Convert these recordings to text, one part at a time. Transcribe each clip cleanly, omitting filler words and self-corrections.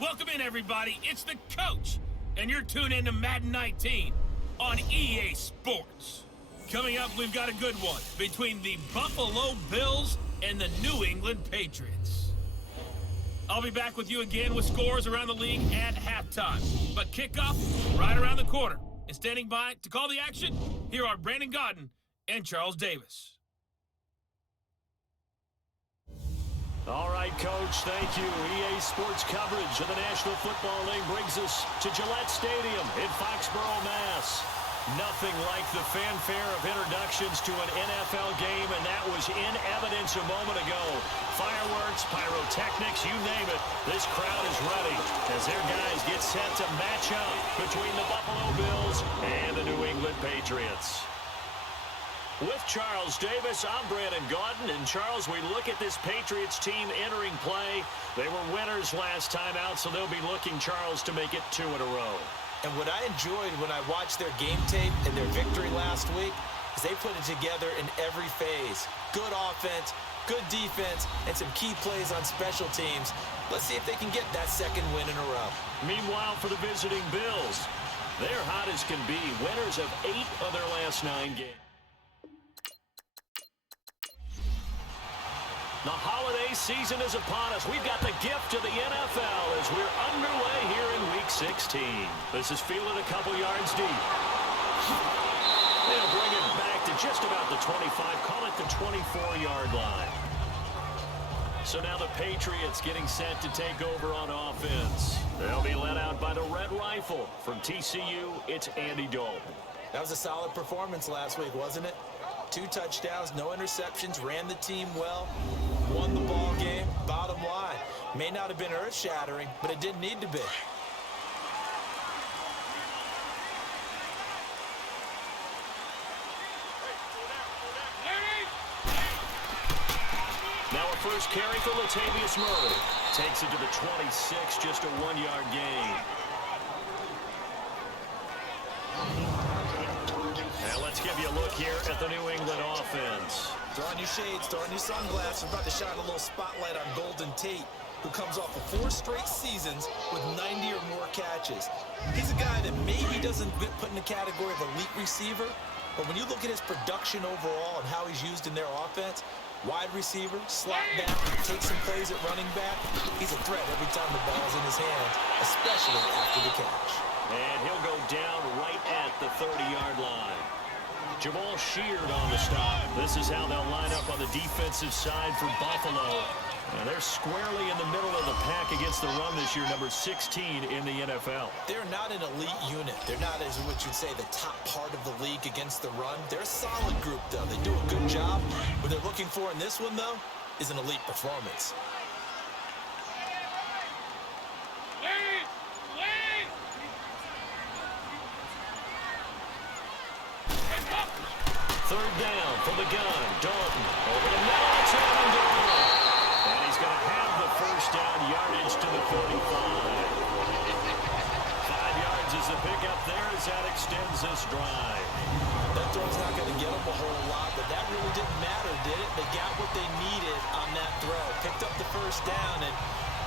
Welcome in, everybody. It's the coach, and you're tuned in to Madden 19 on EA Sports. Coming up, we've got a good one between the Buffalo Bills and the New England Patriots. I'll be back with you again with scores around the league at halftime. But kickoff right around the corner. And standing by to call the action, here are Brandon Godden and Charles Davis. All right, Coach, thank you. EA Sports coverage of the National Football League brings us to Gillette Stadium in Foxborough, Mass. Nothing like the fanfare of introductions to an NFL game, and that was in evidence a moment ago. Fireworks, pyrotechnics, you name it. This crowd is ready as their guys get set to match up between the Buffalo Bills and the New England Patriots. With Charles Davis, I'm Brandon Godden. And Charles, we look at this Patriots team entering play. They were winners last time out, so they'll be looking, Charles, to make it 2 in a row. And what I enjoyed when I watched their game tape and their victory last week is they put it together in every phase. Good offense, good defense, and some key plays on special teams. Let's see if they can get that second win in a row. Meanwhile, for the visiting Bills, they're hot as can be. Winners of 8 of their last 9 games. The holiday season is upon us. We've got the gift of the NFL as we're underway here in Week 16. This is fielded a couple yards deep. They'll bring it back to just about the 25, call it the 24-yard line. So now the Patriots getting set to take over on offense. They'll be led out by the Red Rifle. From TCU, it's Andy Dalton. That was a solid performance last week, wasn't it? 2 touchdowns, no interceptions, ran the team well, won the ball game. Bottom line, may not have been earth-shattering, but it didn't need to be. Now a first carry for Latavius Murray. Takes it to the 26, just a 1-yard gain. Now let's give you a look here at the New England offense. Throw on your shades, throw on your sunglasses. We're about to shine a little spotlight on Golden Tate, who comes off of 4 straight seasons with 90 or more catches. He's a guy that maybe doesn't get put in the category of elite receiver, but when you look at his production overall and how he's used in their offense, wide receiver, slot down, take some plays at running back, he's a threat every time the ball's in his hands, especially after the catch. And he'll go down right at the 30-yard line. Jamal Sheard on the stop. This is how they'll line up on the defensive side for Buffalo. And they're squarely in the middle of the pack against the run this year, number 16 in the NFL. They're not an elite unit. They're not, as what you'd say, the top part of the league against the run. They're a solid group, though. They do a good job. What they're looking for in this one, though, is an elite performance. Third down from the gun. Dalton over the middle. It's Aaron Dalton. And he's going to have the first down, yardage to the 45. 5 yards is the pickup there as that extends this drive. That throw's not going to get them a whole lot, but that really didn't matter, did it? They got what they needed on that throw. Picked up the first down, and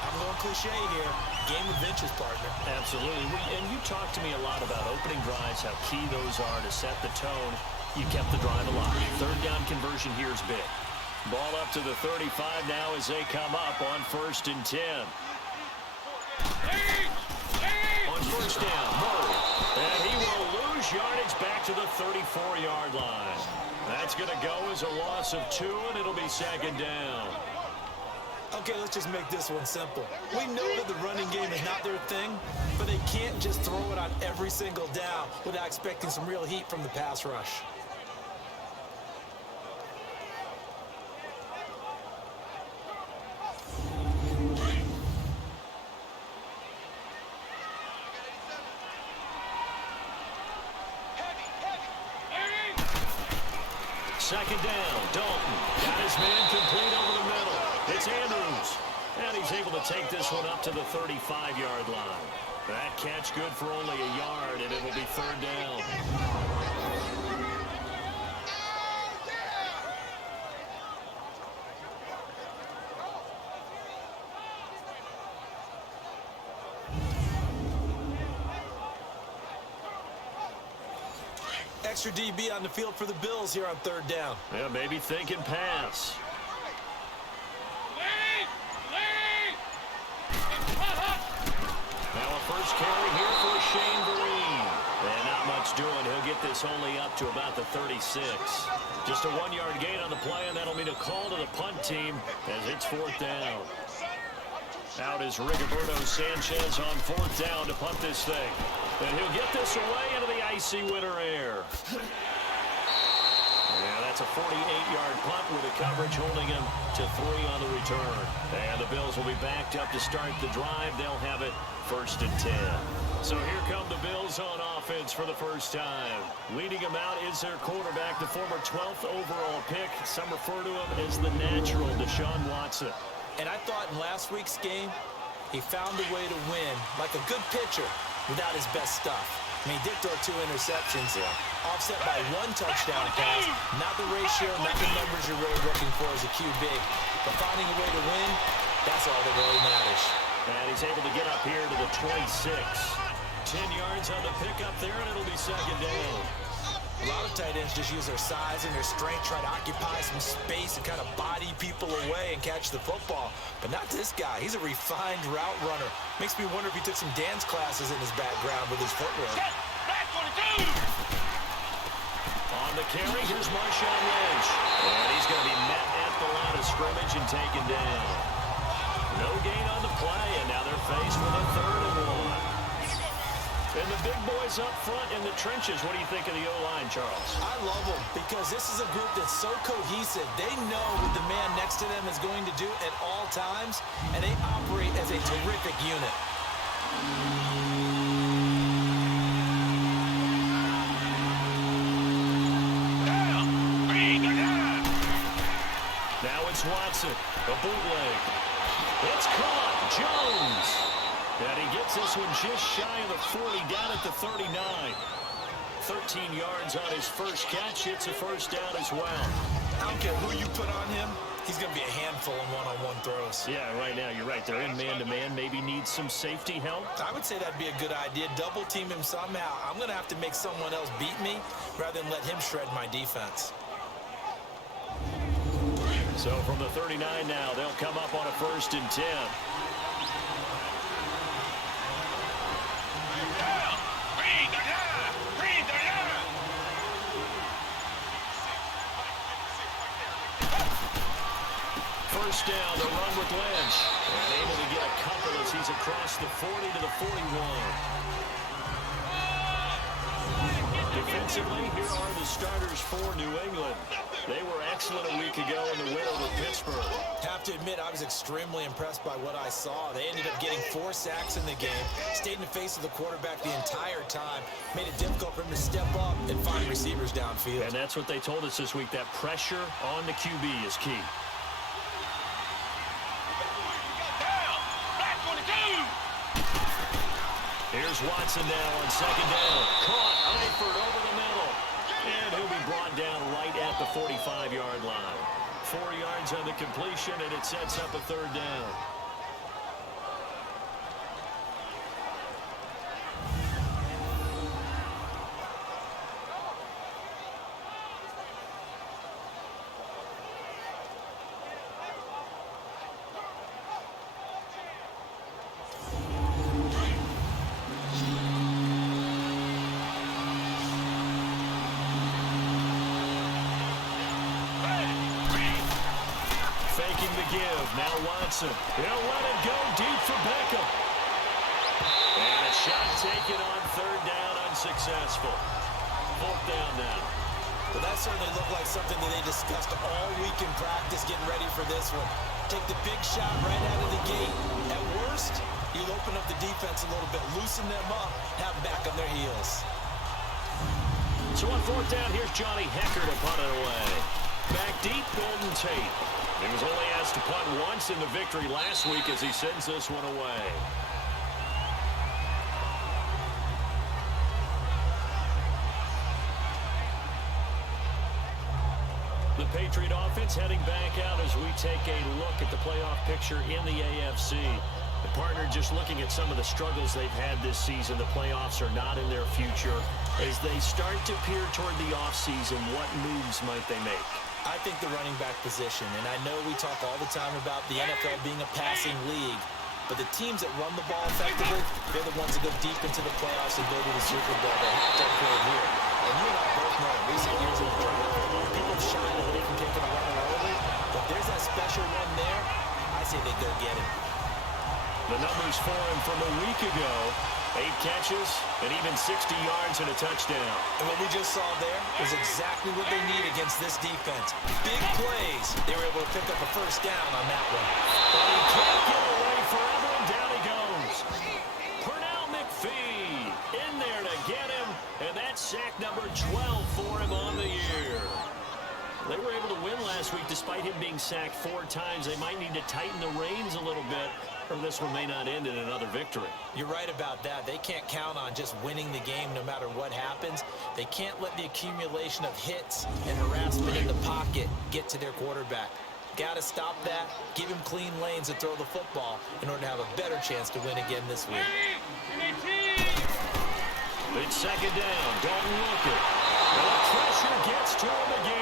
I'm going cliche here. Game of inches, partner. Absolutely. And you talked to me a lot about opening drives, how key those are to set the tone. You kept the drive alive. Third down conversion here is big. Ball up to the 35 now as they come up on 1st and 10. On first down, Murray. And he will lose yardage back to the 34-yard line. That's going to go as a loss of 2, and it'll be 2nd down. Okay, let's just make this one simple. We know that the running game is not their thing, but they can't just throw it on every single down without expecting some real heat from the pass rush. Second down, Dalton got his man complete over the middle. It's Andrews, and he's able to take this one up to the 35-yard line. That catch good for only a yard, and it will be 3rd down. extra DB on the field for the Bills here on third down. Yeah, maybe thinking pass. Now a first carry here for Shane Vereen. And not much doing. He'll get this only up to about the 36. Just a 1-yard gain on the play, and that'll mean a call to the punt team as it's fourth down. Out is Rigoberto Sanchez on fourth down to punt this thing. And he'll get this away into the icy winter air. Yeah, that's a 48-yard punt with a coverage holding him to 3 on the return. And the Bills will be backed up to start the drive. They'll have it first and 10. So here come the Bills on offense for the first time. Leading them out is their quarterback, the former 12th overall pick. Some refer to him as the natural Deshaun Watson. And I thought in last week's game, he found a way to win like a good pitcher without his best stuff. I mean, he did throw 2 interceptions, offset by 1 touchdown pass. Not the ratio, not the numbers you're really looking for as a QB. But finding a way to win, that's all that really matters. And he's able to get up here to the 26. 10 yards on the pickup there, and it'll be second down. A lot of tight ends just use their size and their strength, try to occupy some space and kind of body people away and catch the football. But not this guy. He's a refined route runner. Makes me wonder if he took some dance classes in his background with his footwork. On the carry, here's Marshawn Lynch. And he's going to be met at the line of scrimmage and taken down. No gain on the play, and now they're faced with a 3rd and 1. And the big boys up front in the trenches. What do you think of the O-line, Charles? I love them because this is a group that's so cohesive. They know what the man next to them is going to do at all times, and they operate as a terrific unit. Now it's Watson, a bootleg. It's caught. Jones. And he gets this one just shy of the 40, down at the 39. 13 yards on his first catch. It's a first down as well. I don't care who you put on him. He's going to be a handful in one-on-one throws. Yeah, right now, you're right. They're in man-to-man. Maybe needs some safety help. I would say that'd be a good idea. Double team him somehow. I'm going to have to make someone else beat me rather than let him shred my defense. So from the 39 now, they'll come up on a first and 10. First down, the run with Lynch. And able to get a couple as he's across the 40 to the 41. Defensively, here are the starters for New England. They were excellent a week ago in the win over Pittsburgh. Have to admit, I was extremely impressed by what I saw. They ended up getting 4 sacks in the game, stayed in the face of the quarterback the entire time, made it difficult for him to step up and find receivers downfield. And that's what they told us this week, that pressure on the QB is key. Here's Watson now on second down. Caught Eifert over the middle. And he'll be brought down right at the 45-yard line. 4 yards on the completion, and it sets up a third down. Now Watson. He'll let it go deep for Beckham. And a shot taken on third down, unsuccessful. Fourth down now. Well, that certainly looked like something that they discussed all week in practice, getting ready for this one. Take the big shot right out of the gate. At worst, you'll open up the defense a little bit, loosen them up, have them back on their heels. So on fourth down, here's Johnny Hecker to punt it away. Back deep, Golden Tate. He was only asked to punt once in the victory last week as he sends this one away. The Patriot offense heading back out as we take a look at the playoff picture in the AFC. The partner, just looking at some of the struggles they've had this season, the playoffs are not in their future. As they start to peer toward the offseason, what moves might they make? I think the running back position, and I know we talk all the time about the NFL being a passing league, but the teams that run the ball effectively, they're the ones that go deep into the playoffs and go to the Super Bowl. They have to upgrade here. And you and I both know in recent years in the draft, people have shied away from taking a runner early, but there's that special one there. I say they go get him. The numbers for him from a week ago, 8 catches and even 60 yards and a touchdown. And what we just saw there was exactly what they need against this defense. Big plays. They were able to pick up a first down on that one. But he can't get away forever, and down he goes. Pernell McPhee in there to get him, and that's sack number 12 for him on the year. They were able to win last week despite him being sacked 4 times. They might need to tighten the reins a little bit, or this one may not end in another victory. You're right about that. They can't count on just winning the game no matter what happens. They can't let the accumulation of hits and harassment in the pocket get to their quarterback. Got to stop that, give him clean lanes to throw the football in order to have a better chance to win again this week. It's second down. Dalton Wilker. And the pressure gets to him again.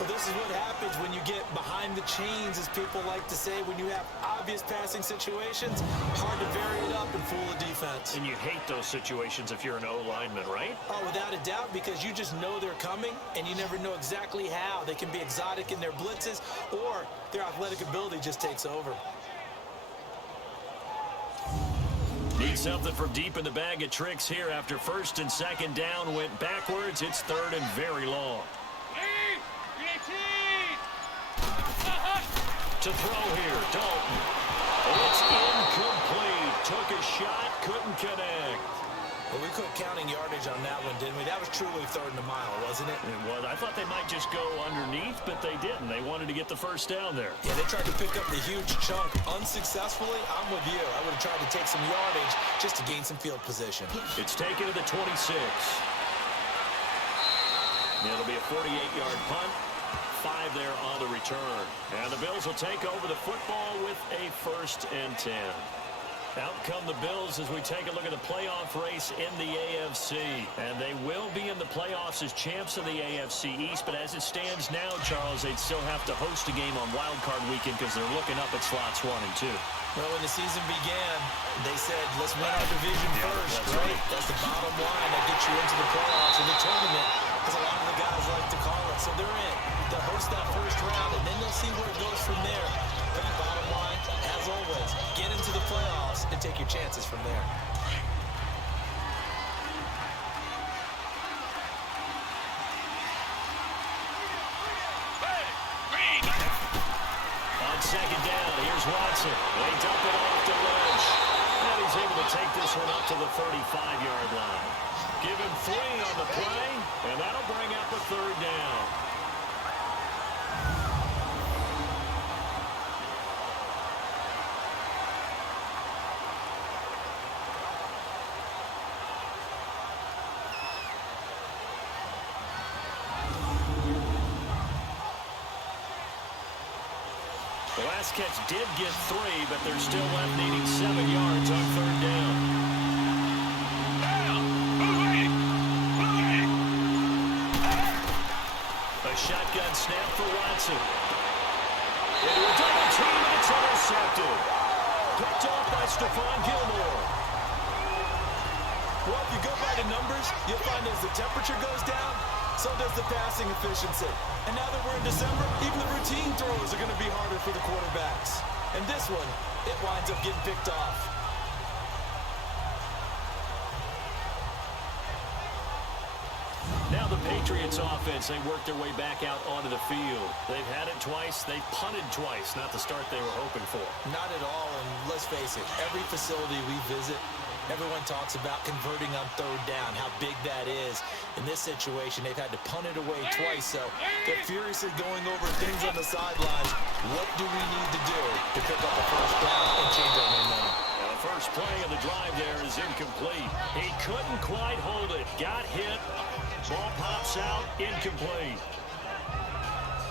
Well, this is what happens when you get behind the chains, as people like to say, when you have obvious passing situations. Hard to vary it up and fool the defense. And you hate those situations if you're an O-lineman, right? Oh, without a doubt, because you just know they're coming, and you never know exactly how. They can be exotic in their blitzes, or their athletic ability just takes over. Need something from deep in the bag of tricks here after first and second down went backwards. It's third and very long. To throw here, Dalton. It's incomplete. Took a shot, couldn't connect. Well, we quit counting yardage on that one, didn't we? That was truly third and a mile, wasn't it? It was. I thought they might just go underneath, but they didn't. They wanted to get the first down there. Yeah, they tried to pick up the huge chunk unsuccessfully. I'm with you. I would have tried to take some yardage just to gain some field position. It's taken to the 26. It'll be a 48-yard punt. 5 there on the return. And the Bills will take over the football with a 1st and 10. Out come the Bills as we take a look at the playoff race in the AFC. And they will be in the playoffs as champs of the AFC East. But as it stands now, Charles, they'd still have to host a game on Wild Card Weekend because they're looking up at slots 1 and 2. Well, when the season began, they said, let's win our division first, right? That's the bottom line that gets you into the playoffs or the tournament, as a lot of the guys like to call it. So they're in. They'll host that first round, and then they'll see where it goes from there. But the bottom line, as always, get into the playoffs and take your chances from there. On second down, here's Watson. They dump it off to Lynch. And he's able to take this one up to the 35-yard line. Give him 3 on the play, and that'll bring up a 3rd down. The last catch did get 3, but they're still left needing 7 yards on 3rd down. A shotgun snap for Watson. Into a double team, and it's intercepted. Picked off by Stephon Gilmore. Well, if you go by the numbers, you'll find as the temperature goes down, so does the passing efficiency. And now that we're in December, even the routine throws are going to be harder for the quarterbacks. And this one, it winds up getting picked off. Now the Patriots offense, they worked their way back out onto the field. They've had it twice. They've punted twice. Not the start they were hoping for. Not at all, and let's face it, every facility we visit, everyone talks about converting on 3rd down, how big that is. In this situation, they've had to punt it away twice, so they're furiously going over things on the sidelines. What do we need to do to pick up a first down and change our momentum? Now the first play of the drive there is incomplete. He couldn't quite hold it. Got hit. Ball pops out. Incomplete.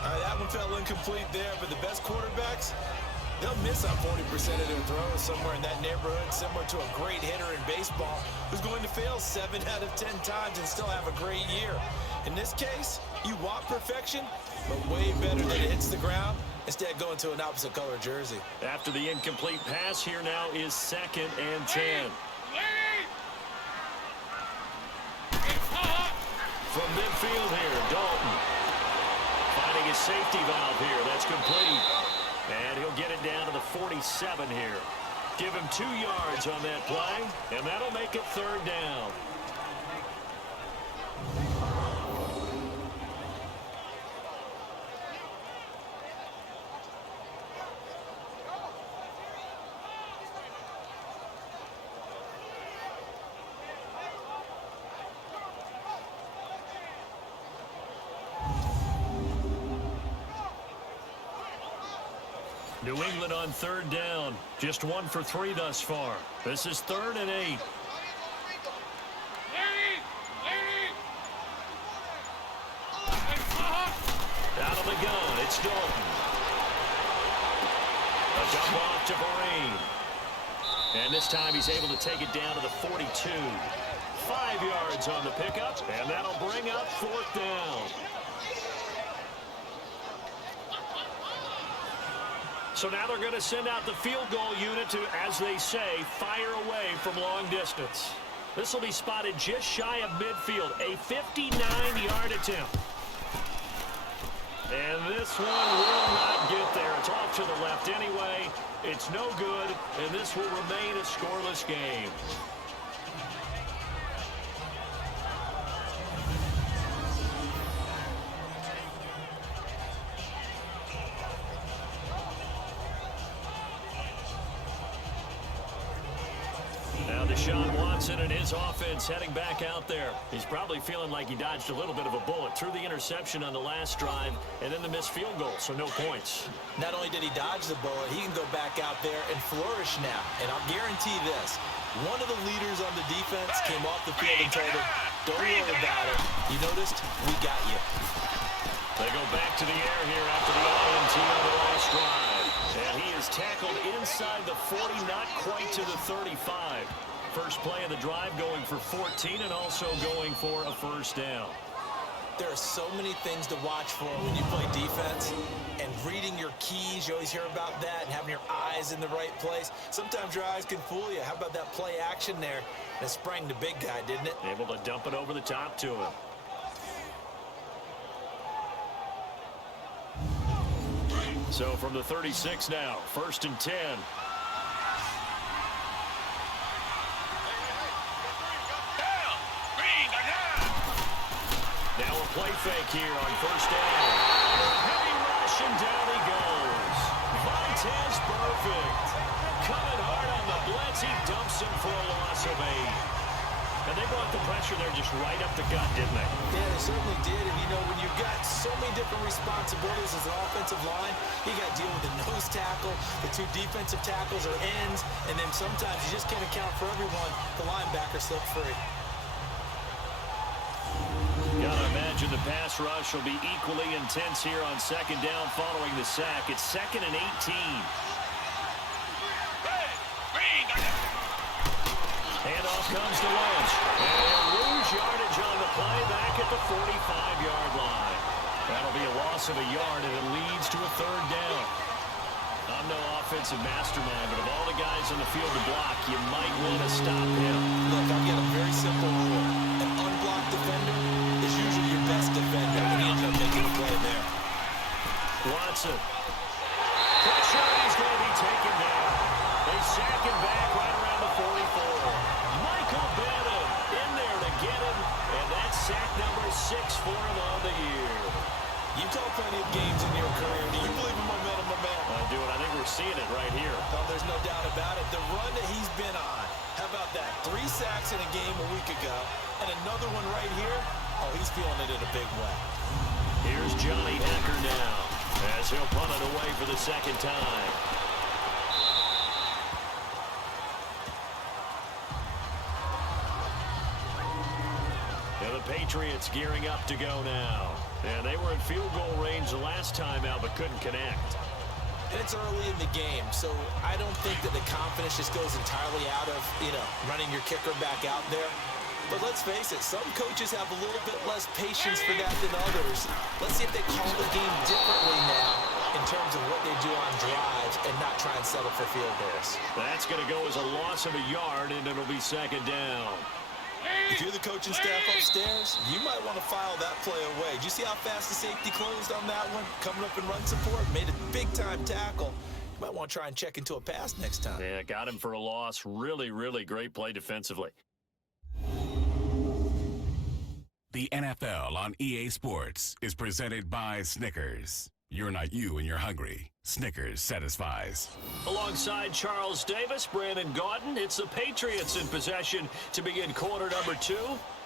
All right, that one fell incomplete there, but the best quarterbacks, They'll miss on 40% of their throws, somewhere in that neighborhood, similar to a great hitter in baseball who's going to fail 7 out of 10 times and still have a great year. In this case, you want perfection, but way better than it hits the ground, instead going to an opposite color jersey. After the incomplete pass, here now is 2nd and 10. From midfield here, Dalton finding his safety valve here. That's complete. And he'll get it down to the 47 here. Give him 2 yards on that play, and that'll make it 3rd down. New England on 3rd down. Just 1 for 3 thus far. This is 3rd and 8. Out of the gun, it's Dalton. A dump off to Vereen. And this time he's able to take it down to the 42. 5 yards on the pickup, and that'll bring up 4th down. So now they're going to send out the field goal unit to, as they say, fire away from long distance. This will be spotted just shy of midfield, a 59-yard attempt. And this one will not get there. It's off to the left anyway. It's no good, and this will remain a scoreless game. Deshaun Watson and his offense heading back out there. He's probably feeling like he dodged a little bit of a bullet. Threw the interception on the last drive and then the missed field goal, so no points. Not only did he dodge the bullet, he can go back out there and flourish now. And I'll guarantee this, one of the leaders on the defense came off the field and told him, don't worry about it. You noticed? We got you. They go back to the air here after the INT on the last drive. And he is tackled inside the 40, not quite to the 35. First play of the drive going for 14 and also going for a 1st down. There are so many things to watch for when you play defense. And reading your keys, you always hear about that, and having your eyes in the right place. Sometimes your eyes can fool you. How about that play action there? That sprang the big guy, didn't it? Able to dump it over the top to him. So from the 36 now, 1st and 10. Now a play fake here on 1st down. Heavy rush and down he goes. Montez perfect. Coming hard on the blitz. He dumps him for a loss of 8. And they brought the pressure there just right up the gut, didn't they? Yeah, they certainly did. And, you know, when you've got so many different responsibilities as an offensive line, you got to deal with the nose tackle, the 2 defensive tackles or ends, and then sometimes you just can't account for everyone. The linebacker slipped free. Gotta imagine the pass rush will be equally intense here on 2nd down following the sack. It's 2nd and 18. Handoff comes to Lynch. And lose yardage on the play back at the 45-yard line. That'll be a loss of a yard, and it leads to a 3rd down. I'm no offensive mastermind, but of all the guys on the field to block, you might want to stop him. Look, I've got a very simple rule. An unblocked defender is usually your best defender, and he ended up making a play there. Watson. Pressure, he's going to be taken down. They sack him back right around the 44. Michael Bennett in there to get him, and that's sack number 6 for him on the year. You've called plenty of games in your career. Do you believe in momentum, my man? I do, and I think we're seeing it right here. Oh, there's no doubt about it. The run that he's been on. How about that? 3 sacks in a game a week ago, and another one right here. Oh, he's feeling it in a big way. Here's Johnny Hecker now, as he'll punt it away for the 2nd time. And the Patriots gearing up to go now. And they were in field goal range the last time out, but couldn't connect. And it's early in the game, so I don't think that the confidence just goes entirely out of, running your kicker back out there. But let's face it, some coaches have a little bit less patience for that than others. Let's see if they call the game differently now in terms of what they do on drives and not try and settle for field goals. That's going to go as a loss of a yard, and it'll be second down. If you're the coaching staff upstairs, you might want to file that play away. Did you see how fast the safety closed on that one? Coming up in run support, made a big-time tackle. You might want to try and check into a pass next time. Yeah, got him for a loss. Really, really great play defensively. The NFL on EA Sports is presented by Snickers. You're not you when you're hungry. Snickers satisfies. Alongside Charles Davis, Brandon Gaudin, it's the Patriots in possession to begin quarter number 2,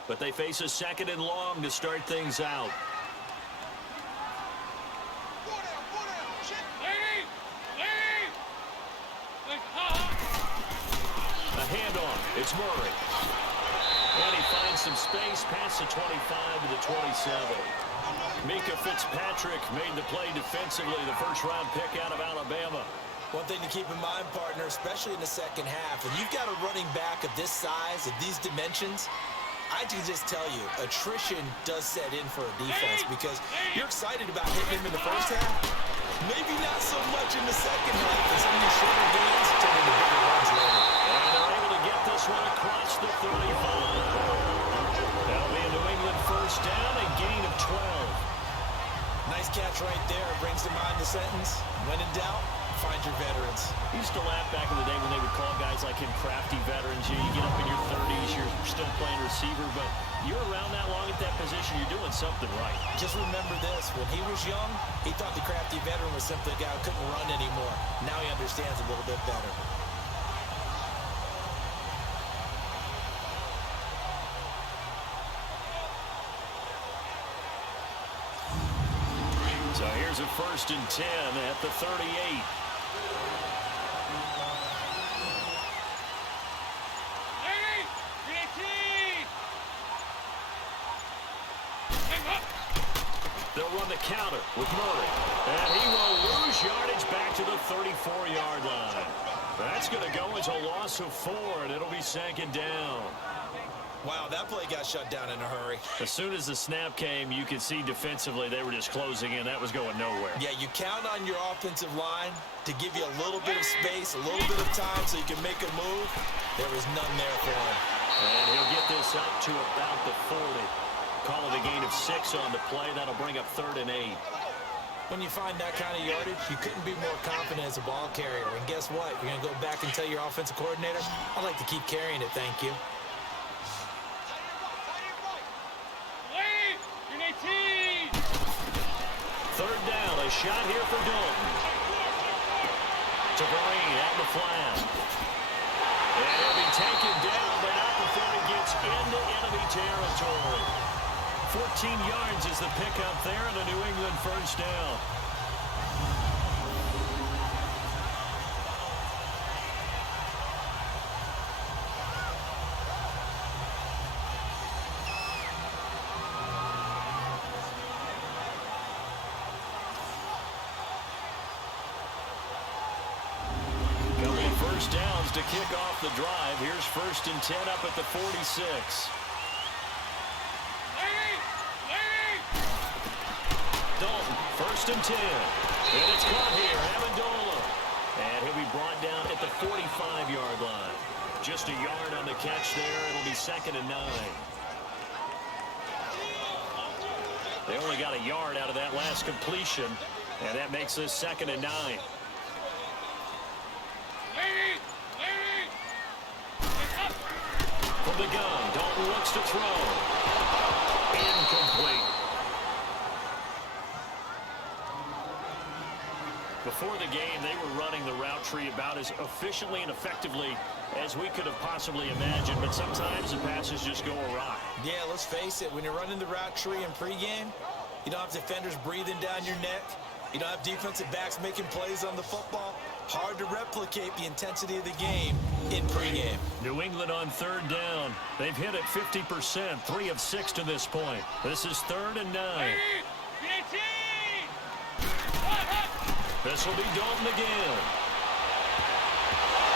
but they face a second and long to start things out. A handoff. It's Murray. And he finds some space past the 25 to the 27. Mika Fitzpatrick made the play defensively, the first-round pick out of Alabama. One thing to keep in mind, partner, especially in the second half, when you've got a running back of this size, of these dimensions, I can just tell you, attrition does set in for a defense because you're excited about hitting him in the first half. Maybe not so much in the second half, and some of these shorter games turn into bigger runs later. And they're able to get this one across the 35. That'll be a New England first down and gain of 12. Nice catch right there. Brings to mind the sentence, when in doubt, find your veterans. I used to laugh back in the day when they would call guys like him crafty veterans. You get up in your 30s, you're still playing receiver, but you're around that long at that position, you're doing something right. Just remember this, when he was young, he thought the crafty veteran was simply a guy who couldn't run anymore. Now he understands a little bit better. So here's a 1st and 10 at the 38. They'll run the counter with Murray. And he will lose yardage back to the 34-yard line. That's going to go as a loss of 4, and it'll be second down. Wow, that play got shut down in a hurry. As soon as the snap came, you could see defensively they were just closing in. That was going nowhere. Yeah, you count on your offensive line to give you a little bit of space, a little bit of time so you can make a move. There was none there for him. And he'll get this up to about the 40. Call it a gain of 6 on the play. That'll bring up 3rd and 8. When you find that kind of yardage, you couldn't be more confident as a ball carrier. And guess what? You're going to go back and tell your offensive coordinator, I'd like to keep carrying it, thank you. Third down, a shot here for Dalton. To Vereen at the flat. And he'll be taken down, but not before he gets into enemy territory. 14 yards is the pickup there, and a New England first down. First downs to kick off the drive. Here's 1st and 10 up at the 46. Dalton, 1st and 10. And it's caught here, Amendola. And he'll be brought down at the 45-yard line. Just a yard on the catch there. It'll be 2nd and 9. They only got a yard out of that last completion, and that makes this 2nd and 9. From the gun, Dalton looks to throw. Incomplete. Before the game, they were running the route tree about as efficiently and effectively as we could have possibly imagined, but sometimes the passes just go awry. Yeah, let's face it, when you're running the route tree in pregame, you don't have defenders breathing down your neck. You don't have defensive backs making plays on the football. Hard to replicate the intensity of the game in pregame. New England on 3rd down. They've hit it 50%, 3 of 6 to this point. This is 3rd and 9. This will be Dalton again.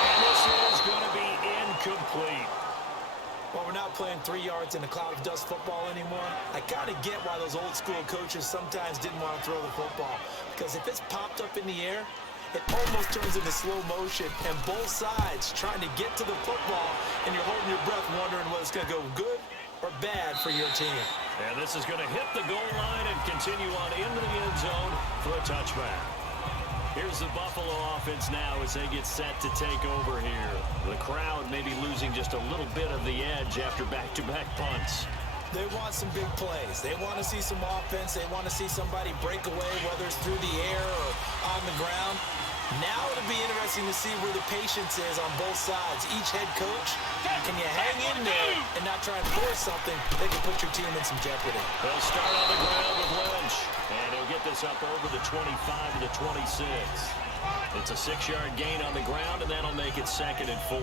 And this is going to be incomplete. Well, we're not playing 3 yards in a cloud of dust football anymore. I kind of get why those old school coaches sometimes didn't want to throw the football. Because if it's popped up in the air, it almost turns into slow motion. And both sides trying to get to the football, and you're holding your breath wondering whether it's going to go good or bad for your team. And this is going to hit the goal line and continue on into the end zone for a touchback. Here's the Buffalo offense now as they get set to take over here. The crowd may be losing just a little bit of the edge after back-to-back punts. They want some big plays. They want to see some offense. They want to see somebody break away, whether it's through the air or on the ground. Now it'll be interesting to see where the patience is on both sides. Each head coach, can you hang in there and not try and force something that can put your team in some jeopardy? They'll start on the ground with Lynch, and he'll get this up over the 25 to the 26. It's a 6-yard gain on the ground, and that'll make it 2nd and 4.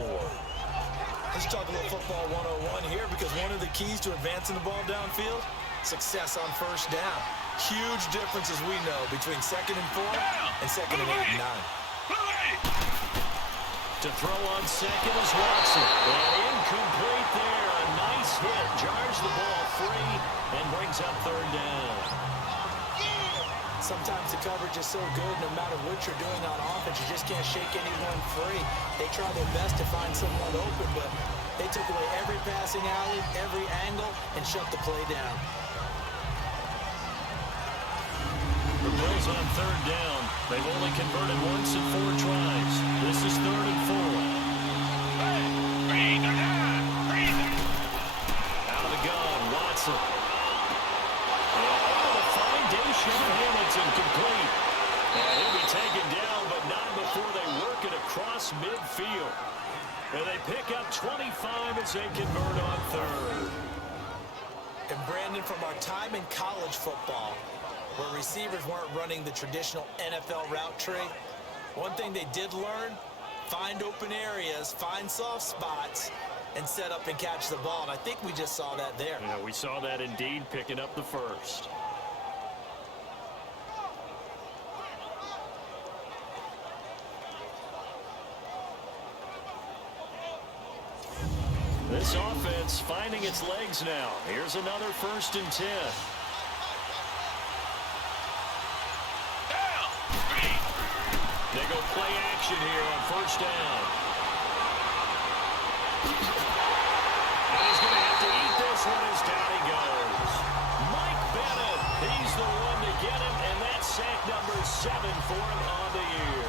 Let's talk a little football 101 here, because one of the keys to advancing the ball downfield, success on first down. Huge difference, as we know, between 2nd and 4 and 2nd and 8 and 9. To throw on second is Watson. And incomplete there. A nice hit. Jars the ball free and brings up 3rd down. Sometimes the coverage is so good, no matter what you're doing on offense, you just can't shake anyone free. They try their best to find someone open, but they took away every passing alley, every angle, and shut the play down. The Bills on 3rd down. They've only converted once in 4 tries. This is 3rd and 4. Out of the gun, Watson. And the foundation of Hamilton complete. And he'll be taken down, but not before they work it across midfield. And they pick up 25 as they convert on 3rd. And Brandon, from our time in college football, where receivers weren't running the traditional NFL route tree, one thing they did learn, find open areas, find soft spots, and set up and catch the ball. And I think we just saw that there. Yeah, we saw that indeed, picking up the first. This offense finding its legs now. Here's another 1st and 10. They go play action here on 1st down. And he's going to have to eat this one as down he goes. Mike Bennett, he's the one to get him, and that's sack number 7 for him on the year.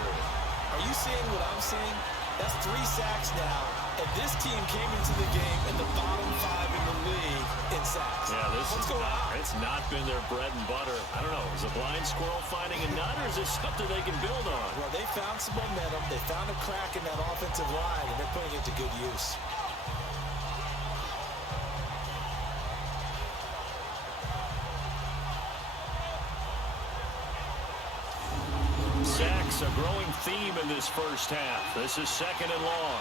Are you seeing what I'm seeing? That's 3 sacks now, and this team came into the game in the bottom 5 in the league in sacks. Yeah, What's going on? It's not been their bread and butter. I don't know, is a blind squirrel finding a nut, or is this something they can build on? Well, they found some momentum. They found a crack in that offensive line, and they're putting it to good use. Sacks, a growing theme in this first half. This is 2nd and long.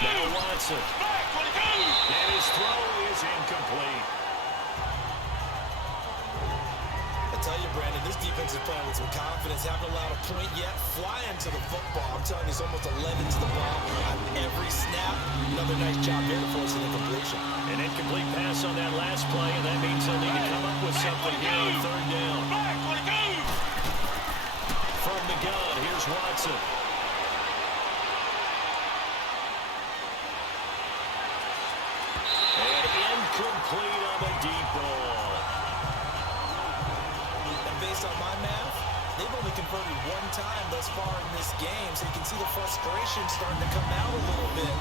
Now Watson. And his throw is incomplete. I tell you, Brandon, this defense is playing with some confidence. Haven't allowed a point yet. Flying to the football. I'm telling you, it's almost 11 to the ball on every snap. Another nice job there to force an incompletion. An incomplete pass on that last play, and that means they'll need to come up with something here on 3rd down. From the gun, here's Watson. And incomplete on the deep ball. And based on my math, they've only converted 1 time thus far in this game, so you can see the frustration starting to come out a little bit.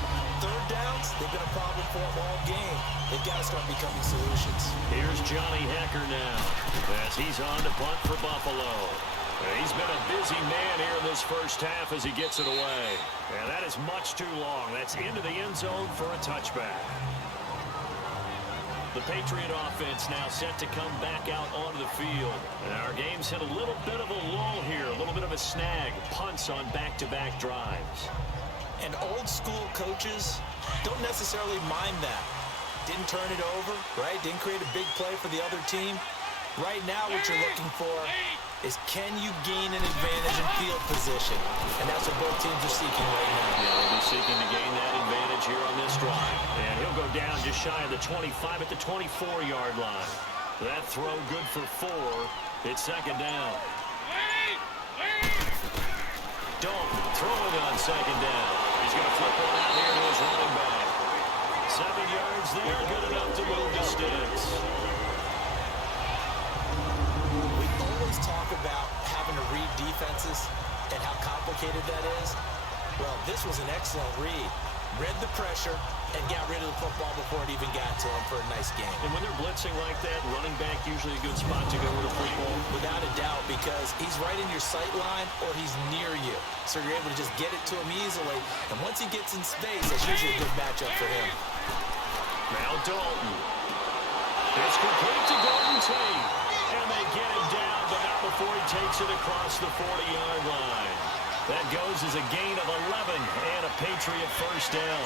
3rd downs, they've been a problem for them all game. They've got to start becoming solutions. Here's Johnny Hecker now, as he's on to punt for Buffalo. He's been a busy man here in this first half as he gets it away. And that is much too long. That's into the end zone for a touchback. The Patriot offense now set to come back out onto the field. And our game's hit a little bit of a lull here, a little bit of a snag. Punts on back-to-back drives. And old school coaches don't necessarily mind that. Didn't turn it over, right? Didn't create a big play for the other team. Right now what you're looking for is can you gain an advantage in field position? And that's what both teams are seeking right now. Yeah, they'll be seeking to gain that advantage here on this drive. And he'll go down just shy of the 25 at the 24-yard line. That throw good for 4. It's second down. Dalton throwing on second down. He's going to flip one out here to his running back. 7 yards there, good enough to move the sticks. We always talk about having to read defenses and how complicated that is. Well, this was an excellent read. Read the pressure and got rid of the football before it even got to him for a nice game. And when they're blitzing like that, running back usually a good spot to go with the football. Without a doubt, because he's right in your sight line or he's near you. So you're able to just get it to him easily. And once he gets in space, that's usually a good matchup for him. Now Dalton. It's complete to Golden Tate. And they get him down, but not before he takes it across the 40-yard line. That goes as a gain of 11 and a Patriot first down.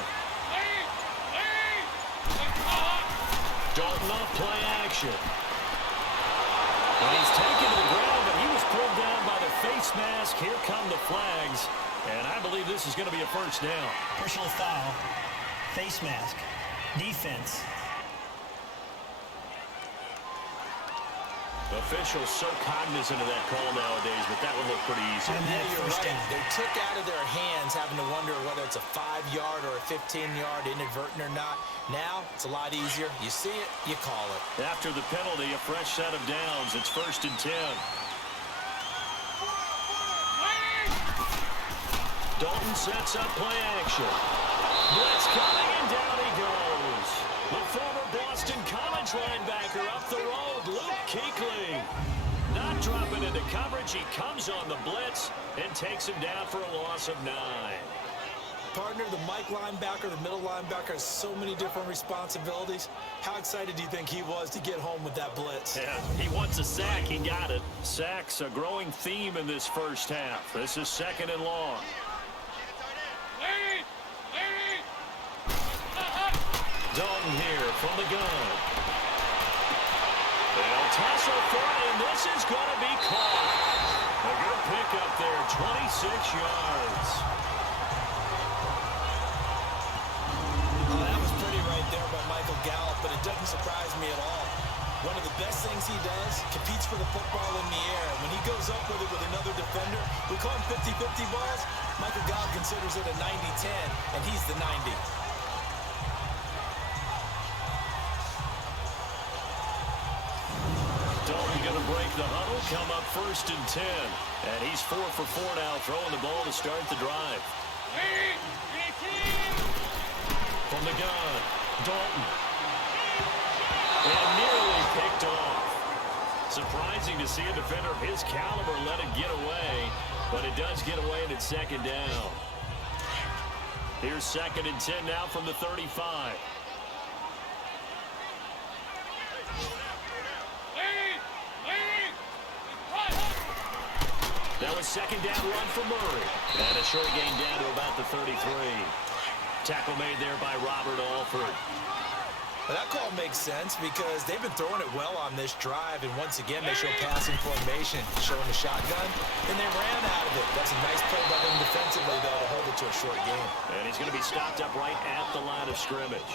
Dalton off play action. And he's taken to the ground, but he was pulled down by the face mask. Here come the flags. And I believe this is going to be a first down. Personal foul, face mask, defense. Officials so cognizant of that call nowadays, but that would look pretty easy. Yeah, you're right. They took out of their hands having to wonder whether it's a 5-yard or a 15-yard inadvertent or not. Now, it's a lot easier. You see it, you call it. After the penalty, a fresh set of downs. It's 1st and 10. Dalton sets up play action. Blitz coming, and down he goes. The former Boston College linebacker up the road, Luke Kuechly. Not dropping into coverage. He comes on the blitz and takes him down for a loss of 9. Partner, the Mike linebacker, the middle linebacker has so many different responsibilities. How excited do you think he was to get home with that blitz? Yeah, he wants a sack. He got it. Sacks a growing theme in this first half. This is 2nd and long. Dalton here from the gun. They'll tussle for it, and this is going to be caught. A good pickup there, 26 yards. Oh, that was pretty right there by Michael Gallup, but it doesn't surprise me at all. One of the best things he does, competes for the football in the air. When he goes up with it with another defender, we call him 50-50 balls. Michael Gallup considers it a 90-10, and he's the 90. Dalton going to break the huddle, come up 1st and 10. And he's 4 for 4 now, throwing the ball to start the drive. From the gun, Dalton. And nearly picked off. Surprising to see a defender of his caliber let it get away, but it does get away and it's 2nd down. Here's 2nd and 10 now from the 35. That was 2nd down run for Murray. And a short gain down to about the 33. Tackle made there by Robert Alford. Well, that call makes sense because they've been throwing it well on this drive, and once again, they show passing formation, showing the shotgun, and they ran out of it. That's a nice play by them defensively, though, to hold it to a short game. And he's going to be stopped up right at the line of scrimmage.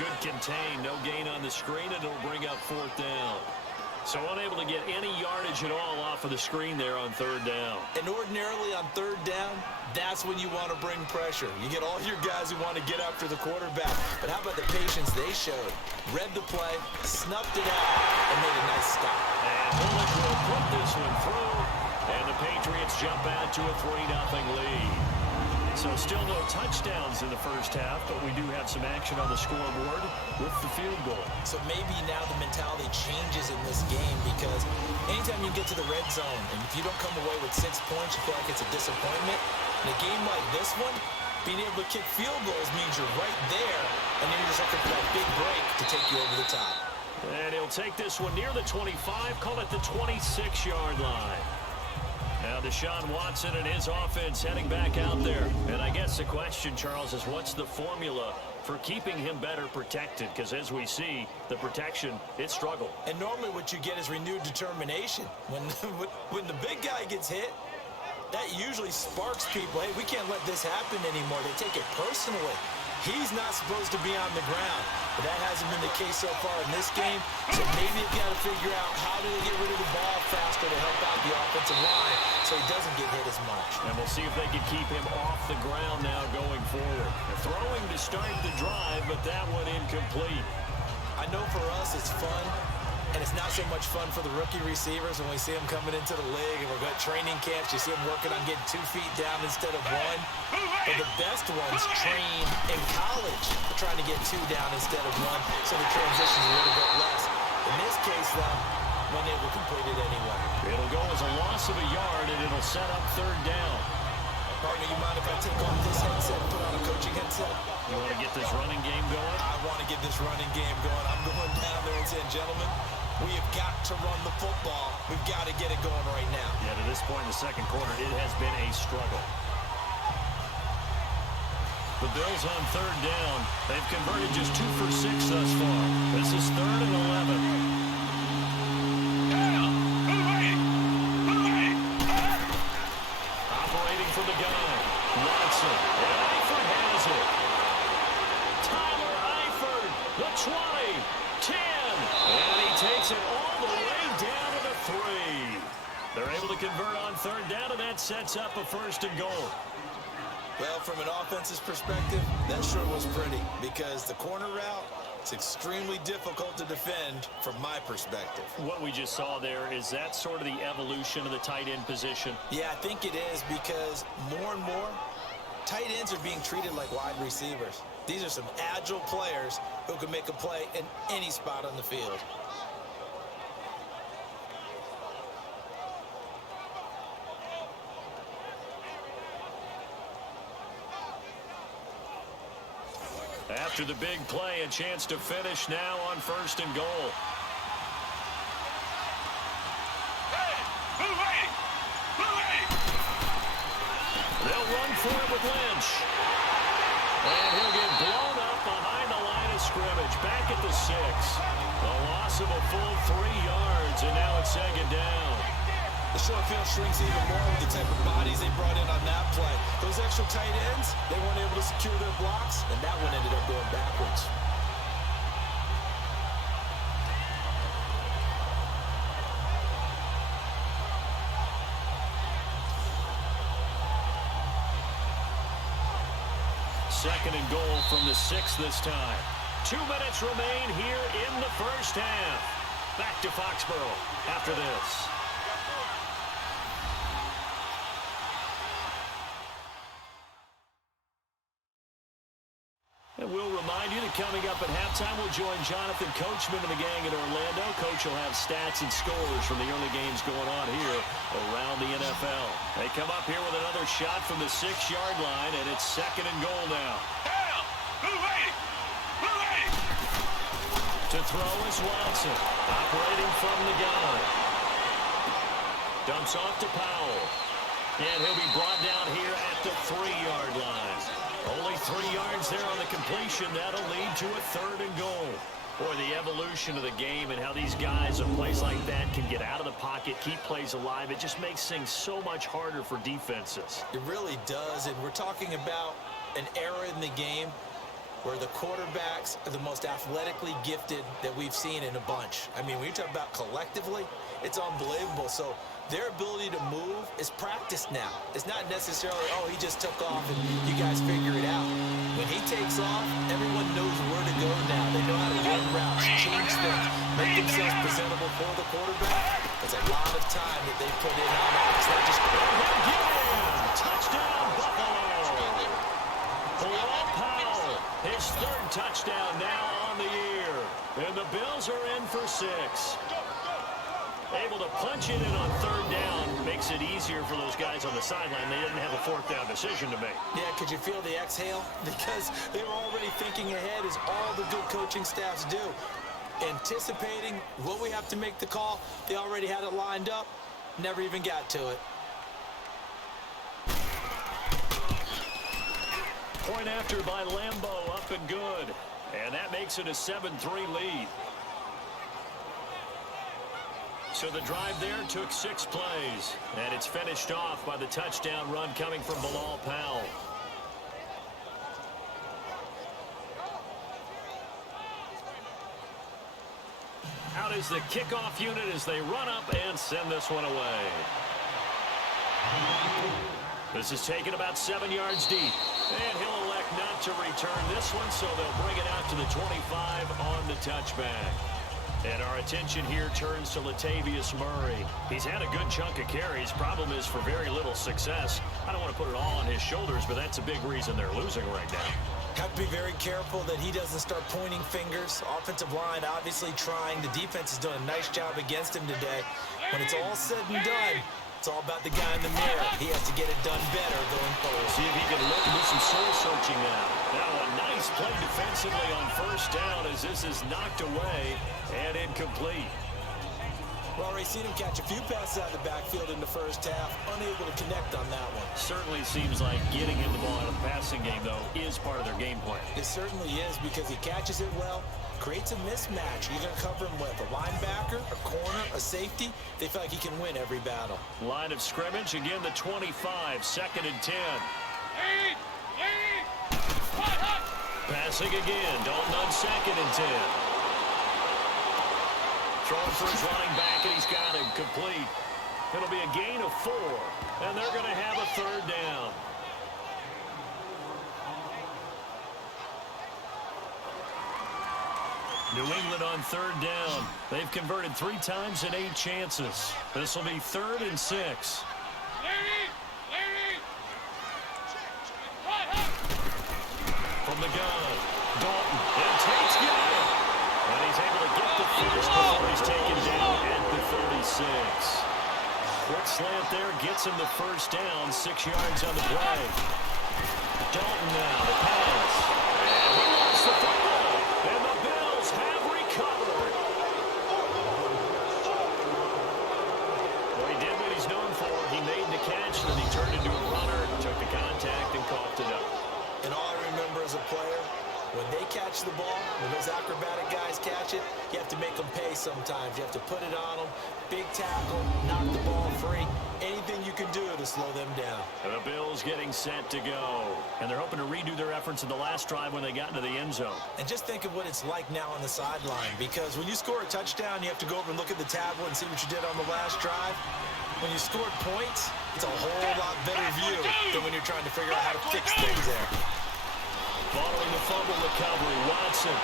Good contain, no gain on the screen, and it'll bring up 4th down. So unable to get any yardage at all off of the screen there on 3rd down. And ordinarily on 3rd down, that's when you want to bring pressure. You get all your guys who want to get after the quarterback. But how about the patience they showed? Read the play, snuffed it out, and made a nice stop. And Bullock will put this one through. And the Patriots jump out to a 3-0 lead. So still no touchdowns in the first half, but we do have some action on the scoreboard with the field goal. So maybe now the mentality changes in this game because anytime you get to the red zone and if you don't come away with 6 points, you feel like it's a disappointment. In a game like this one, being able to kick field goals means you're right there, and then you're just looking for that big break to take you over the top. And he'll take this one near the 25, call it the 26-yard line. Now Deshaun Watson and his offense heading back out there. And I guess the question, Charles, is what's the formula for keeping him better protected, because as we see, the protection, it struggled. And normally what you get is renewed determination. When the big guy gets hit, that usually sparks people. Hey, we can't let this happen anymore. They take it personally. He's not supposed to be on the ground, but that hasn't been the case so far in this game. So maybe they've got to figure out how do they get rid of the ball faster to help out the offensive line so he doesn't get hit as much. And we'll see if they can keep him off the ground now going forward. They're throwing to start the drive, but that one incomplete. I know for us it's fun, and it's not so much fun for the rookie receivers when we see them coming into the league and we're going to training camps. You see them working on getting 2 feet down instead of 1. But the best ones train in college trying to get 2 down instead of 1, so the transition's a little bit less. In this case, though, one able to complete it anyway. It'll go as a loss of a yard, and it'll set up 3rd down. Partner, you mind if I take off this headset and put on a coaching headset? You want to get this running game going? I want to get this running game going. I'm going down there and saying, gentlemen, we have got to run the football. We've got to get it going right now. Yeah, to this point in the second quarter, it has been a struggle. The Bills on 3rd down. They've converted just 2 for 6 thus far. This is 3rd and 11. Operating from the gun. Watson. And Eifert has it. Tyler Eifert. The 20. 10. And he takes it all the way down to the 3. They're able to convert on 3rd down, and that sets up a 1st and goal. Well, from an offense's perspective, that sure was pretty because the corner route, it's extremely difficult to defend from my perspective. What we just saw there, is that sort of the evolution of the tight end position? Yeah, I think it is because more and more, tight ends are being treated like wide receivers. These are some agile players who can make a play in any spot on the field. After the big play, a chance to finish now on 1st and goal. They'll run for it with Lynch. And he'll get blown up behind the line of scrimmage. Back at the 6. A loss of a full 3 yards, and now it's 2nd down. The short field shrinks even more with the type of bodies they brought in on that play. Those extra tight ends, they weren't able to secure their blocks, and that one ended up going backwards. Second and goal from the 6 this time. 2 minutes remain here in the 1st half. Back to Foxborough after this. And we'll remind you that coming up at halftime, we'll join Jonathan Coachman and the gang in Orlando. Coach will have stats and scores from the early games going on here around the NFL. They come up here with another shot from the 6-yard line, and it's 2nd and goal now. To throw is Watson, operating from the gun. Dumps off to Powell. And he'll be brought down here at the 3-yard line. Only 3 yards there on the completion. That'll lead to a 3rd and goal. Boy, the evolution of the game and how these guys in plays like that can get out of the pocket, keep plays alive, it just makes things so much harder for defenses. It really does, and we're talking about an era in the game where the quarterbacks are the most athletically gifted that we've seen in a bunch. I mean, when you talk about collectively, it's unbelievable. So their ability to move is practiced now. It's not necessarily, oh, he just took off and you guys figure it out. When he takes off, everyone knows where to go now. They know how to run routes, change things, make themselves presentable for the quarterback. There's a lot of time that they put in on that. It's not just touchdown, Buffalo. Powell, his 3rd touchdown now on the year. And the Bills are in for 6. Able to punch it in on 3rd down makes it easier for those guys on the sideline. They didn't have a 4th down decision to make. Yeah, could you feel the exhale? Because they were already thinking ahead, as all the good coaching staffs do. Anticipating, will we have to make the call? They already had it lined up, never even got to it. Point after by Lambeau, up and good. And that makes it a 7-3 lead. So the drive there took 6 plays. And it's finished off by the touchdown run coming from Bilal Powell. Out is the kickoff unit as they run up and send this one away. This is taken about 7 yards deep. And he'll elect not to return this one, so they'll bring it out to the 25 on the touchback. And our attention here turns to Latavius Murray. He's had a good chunk of carries. Problem is for very little success. I don't want to put it all on his shoulders, but that's a big reason they're losing right now. Have to be very careful that he doesn't start pointing fingers. Offensive line obviously trying. The defense is doing a nice job against him today. When it's all said and done, it's all about the guy in the mirror. He has to get it done better going forward. See if he can look and do some soul searching now. Now a nice play defensively on first down as this is knocked away and incomplete. We've already seen him catch a few passes out of the backfield in the first half. Unable to connect on that one. Certainly seems like getting him the ball in the passing game, though, is part of their game plan. It certainly is because he catches it well. Creates a mismatch. You're going to cover him with a linebacker, a corner, a safety. They feel like he can win every battle. Line of scrimmage, again the 25, 2nd and 10. Passing again, Dalton on 2nd and 10. Throwing for his running back, and he's got him complete. It'll be a gain of 4, and they're going to have a 3rd down. New England on 3rd down. They've converted 3 times in 8 chances. This will be 3rd and 6. From the gun, Dalton, and Tate's got it. And he's able to get the finish before he's taken down at the 36. Quick slant there, gets him the 1st down, 6 yards on the play. Dalton now, the pass. And he lost the football. And the Bills have recovered. Well, he did what he's known for. He made the catch, then he turned into a runner, took the contact, and coughed it up. And all I remember as a player, when they catch the ball, when those acrobatic guys catch it, you have to make them pay sometimes. You have to put it on them, big tackle, knock the ball free. Anything you can do to slow them down. And the Bills getting set to go. And they're hoping to redo their efforts in the last drive when they got into the end zone. And just think of what it's like now on the sideline, because when you score a touchdown, you have to go over and look at the tablet and see what you did on the last drive. When you scored points, it's a whole lot better view than when you're trying to figure out how to fix things there. Following the fumble recovery, Watson.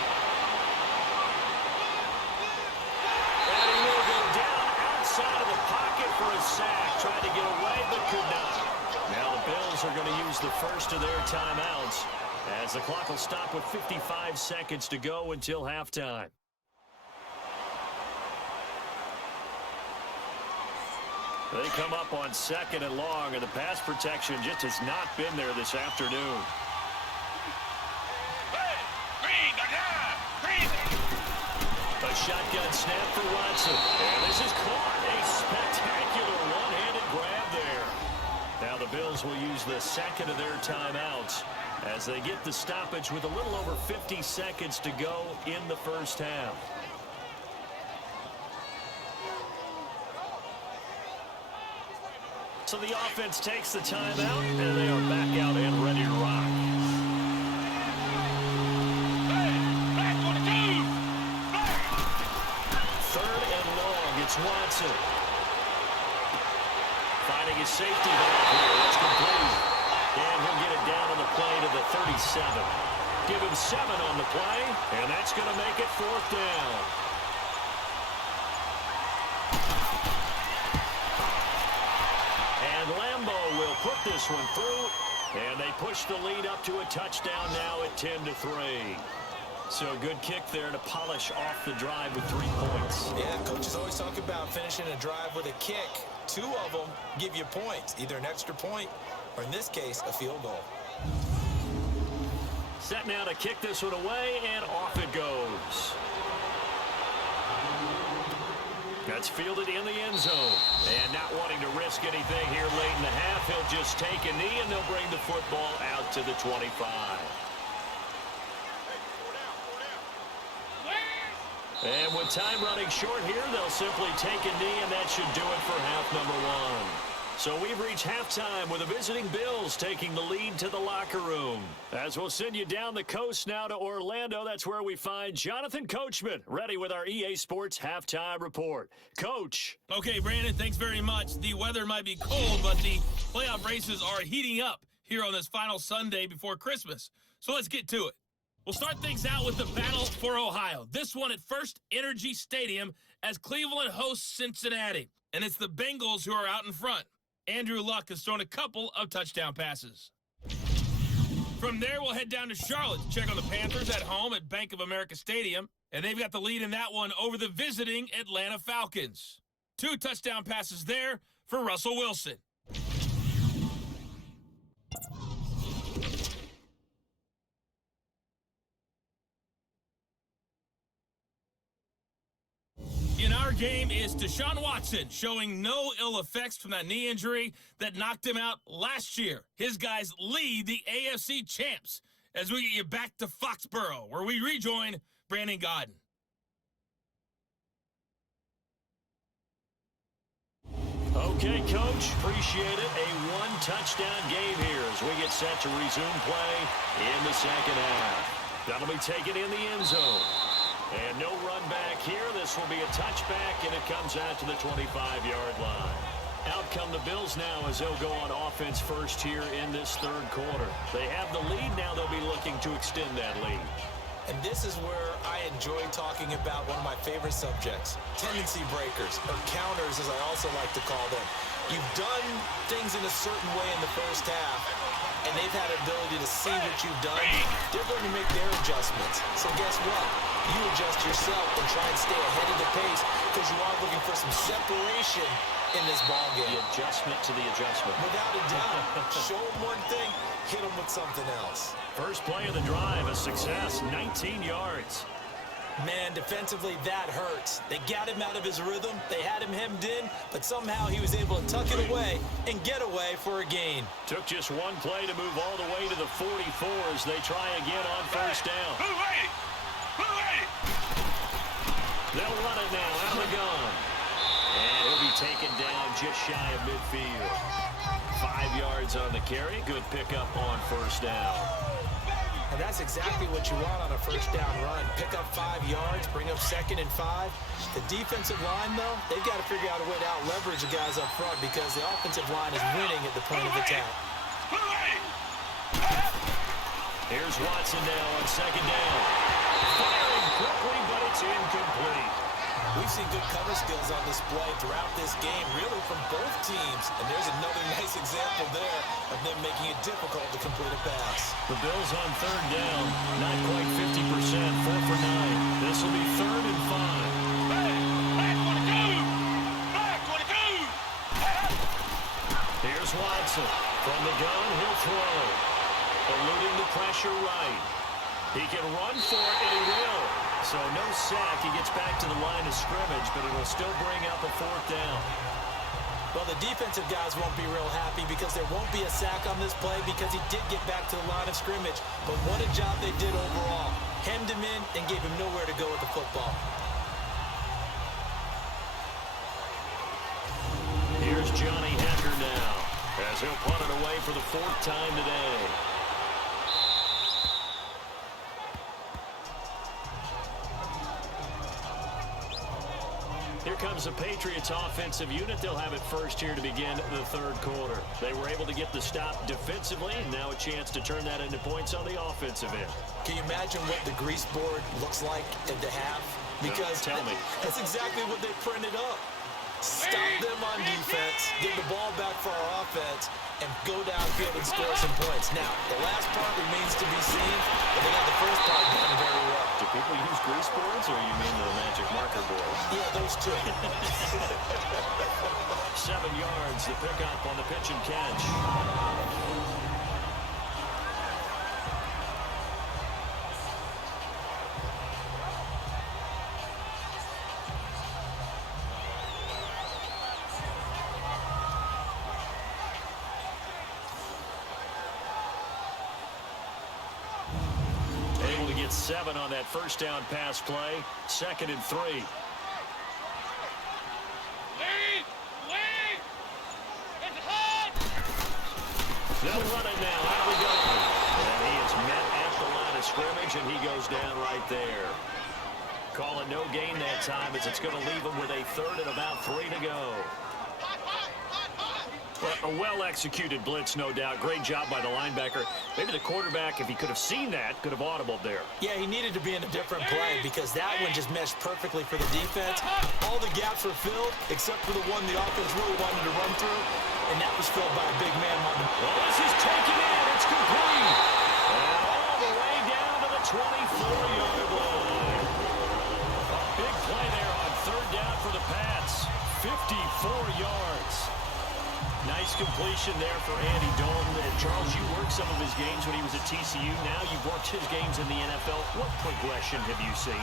And he will go down outside of the pocket for a sack. Tried to get away, but could not. Now the Bills are going to use the first of their timeouts as the clock will stop with 55 seconds to go until halftime. They come up on 2nd and long, and the pass protection just has not been there this afternoon. A shotgun snap for Watson. And this is caught. A spectacular one-handed grab there. Now the Bills will use the 2nd of their timeouts as they get the stoppage with a little over 50 seconds to go in the first half. So the offense takes the timeout, and they are back out and ready to rock. It's Watson. Finding his safety valve here. That's complete. And he'll get it down on the play to the 37. Give him 7 on the play, and that's going to make it 4th down. And Lambeau will put this one through, and they push the lead up to a touchdown now at 10-3. So a good kick there to polish off the drive with 3 points. Yeah, coaches always talk about finishing a drive with a kick. 2 of them give you points, either an extra point or, in this case, a field goal. Set now to kick this one away, and off it goes. That's fielded in the end zone. And not wanting to risk anything here late in the half, he'll just take a knee, and they'll bring the football out to the 25. And with time running short here, they'll simply take a knee, and that should do it for half number one. So we've reached halftime with the visiting Bills taking the lead to the locker room. As we'll send you down the coast now to Orlando, that's where we find Jonathan Coachman, ready with our EA Sports halftime report. Coach. Okay, Brandon, thanks very much. The weather might be cold, but the playoff races are heating up here on this final Sunday before Christmas. So let's get to it. We'll start things out with the battle for Ohio. This one at First Energy Stadium as Cleveland hosts Cincinnati. And it's the Bengals who are out in front. Andrew Luck has thrown a couple of touchdown passes. From there, we'll head down to Charlotte to check on the Panthers at home at Bank of America Stadium. And they've got the lead in that one over the visiting Atlanta Falcons. 2 touchdown passes there for Russell Wilson. In our game is Deshaun Watson, showing no ill effects from that knee injury that knocked him out last year. His guys lead the AFC champs as we get you back to Foxborough, where we rejoin Brandon Godden. Okay, Coach, appreciate it. A one-touchdown game here as we get set to resume play in the second half. That'll be taken in the end zone. And no run back here. This will be a touchback, and it comes out to the 25-yard line. Out come the Bills now as they'll go on offense first here in this third quarter. They have the lead. Now they'll be looking to extend that lead. And this is where I enjoy talking about one of my favorite subjects, tendency breakers, or counters as I also like to call them. You've done things in a certain way in the first half, and they've had the ability to see what you've done. They're going to make their adjustments. So guess what? You adjust yourself and try and stay ahead of the pace because you are looking for some separation in this ballgame. The adjustment to the adjustment. Without a doubt. Show them one thing, hit them with something else. First play of the drive, a success, 19 yards. Man, defensively, that hurts. They got him out of his rhythm. They had him hemmed in, but somehow he was able to tuck it away and get away for a gain. Took just one play to move all the way to the 44 as they try again on first down. They'll run it now out of the gun. And he'll be taken down just shy of midfield. 5 yards on the carry. Good pickup on first down. And that's exactly what you want on a first down run. Pick up 5 yards, bring up 2nd and 5. The defensive line, though, they've got to figure out a way to out-leverage the guys up front because the offensive line is winning at the point of attack. Here's Watson now on second down. Firing quickly, but it's incomplete. We've seen good cover skills on display throughout this game, really from both teams. And there's another nice example there of them making it difficult to complete a pass. The Bills on third down, not quite 50%, 4 for 9. This will be 3rd and 5. Here's Watson. From the gun, he'll throw. Eluding the pressure right. He can run for it, and he will. So no sack. He gets back to the line of scrimmage, but it'll still bring up a 4th down. Well, the defensive guys won't be real happy because there won't be a sack on this play because he did get back to the line of scrimmage. But what a job they did overall. Hemmed him in and gave him nowhere to go with the football. Here's Johnny Hecker now as he'll punt it away for the 4th time today. Here comes the Patriots offensive unit. They'll have it first here to begin the third quarter. They were able to get the stop defensively, and now a chance to turn that into points on the offensive end. Can you imagine what the grease board looks like at the half? Because tell me. That's exactly what they printed up. Stop them on defense, get the ball back for our offense, and go downfield and score some points. Now, the last part remains to be seen, but they got the first part done very well. Do people use grease boards, or you mean the magic marker board? Yeah, those two. 7 yards, the pickup on the pitch and catch. 7 on that first down pass play. 2nd and 3. They'll run it now. Out we go. And he is met at the line of scrimmage, and he goes down right there. Call it no gain that time, as it's going to leave him with a 3rd and about 3 to go. Well, a well-executed blitz, no doubt. Great job by the linebacker. Maybe the quarterback, if he could have seen that, could have audibled there. Yeah, he needed to be in a different play because that one just meshed perfectly for the defense. All the gaps were filled except for the one the offense really wanted to run through, and that was filled by a big man. Well, this is taken in. It's complete. And all the way down to the 24-yard line. A big play there on 3rd down for the Pats. 54 yards. Nice completion there for Andy Dalton. And Charles, you worked some of his games when he was at TCU. Now you've worked his games in the NFL. What progression have you seen?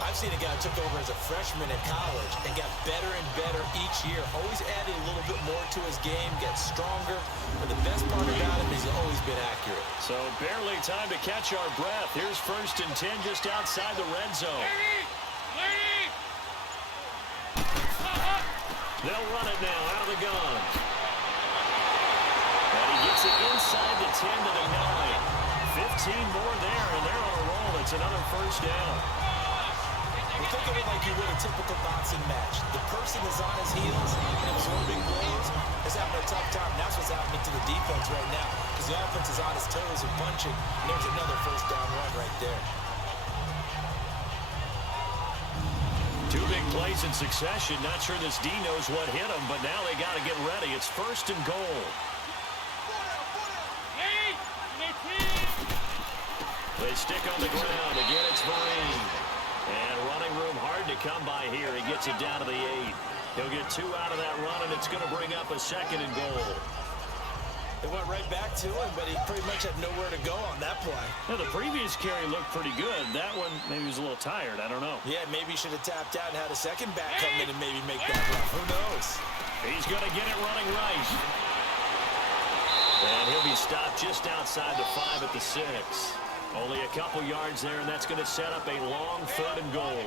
I've seen a guy who took over as a freshman in college and got better and better each year. Always adding a little bit more to his game, gets stronger. But the best part about him is he's always been accurate. So barely time to catch our breath. Here's 1st and 10 just outside the red zone. They'll run it now out of the gun. And he gets it inside the 10 to the 9. 15 more there, and they're on a roll. It's another 1st down. Well, think of it like you would a typical boxing match. The person is on his heels and absorbing blows is having a tough time. That's what's happening to the defense right now because the offense is on his toes and punching. And there's another 1st down run right there. 2 big plays in succession. Not sure this D knows what hit him, but now they got to get ready. It's 1st and goal. They stick on the ground. Again, it's Marine. And running room hard to come by here. He gets it down to the 8. He'll get 2 out of that run, and it's going to bring up a 2nd and goal. It went right back to him, but he pretty much had nowhere to go on that play. Now, the previous carry looked pretty good. That one, maybe he was a little tired. I don't know. Yeah, maybe he should have tapped out and had a second back come in and maybe make that run. Who knows? He's going to get it running right. And he'll be stopped just outside the 5 at the 6. Only a couple yards there, and that's going to set up a long 3rd and goal.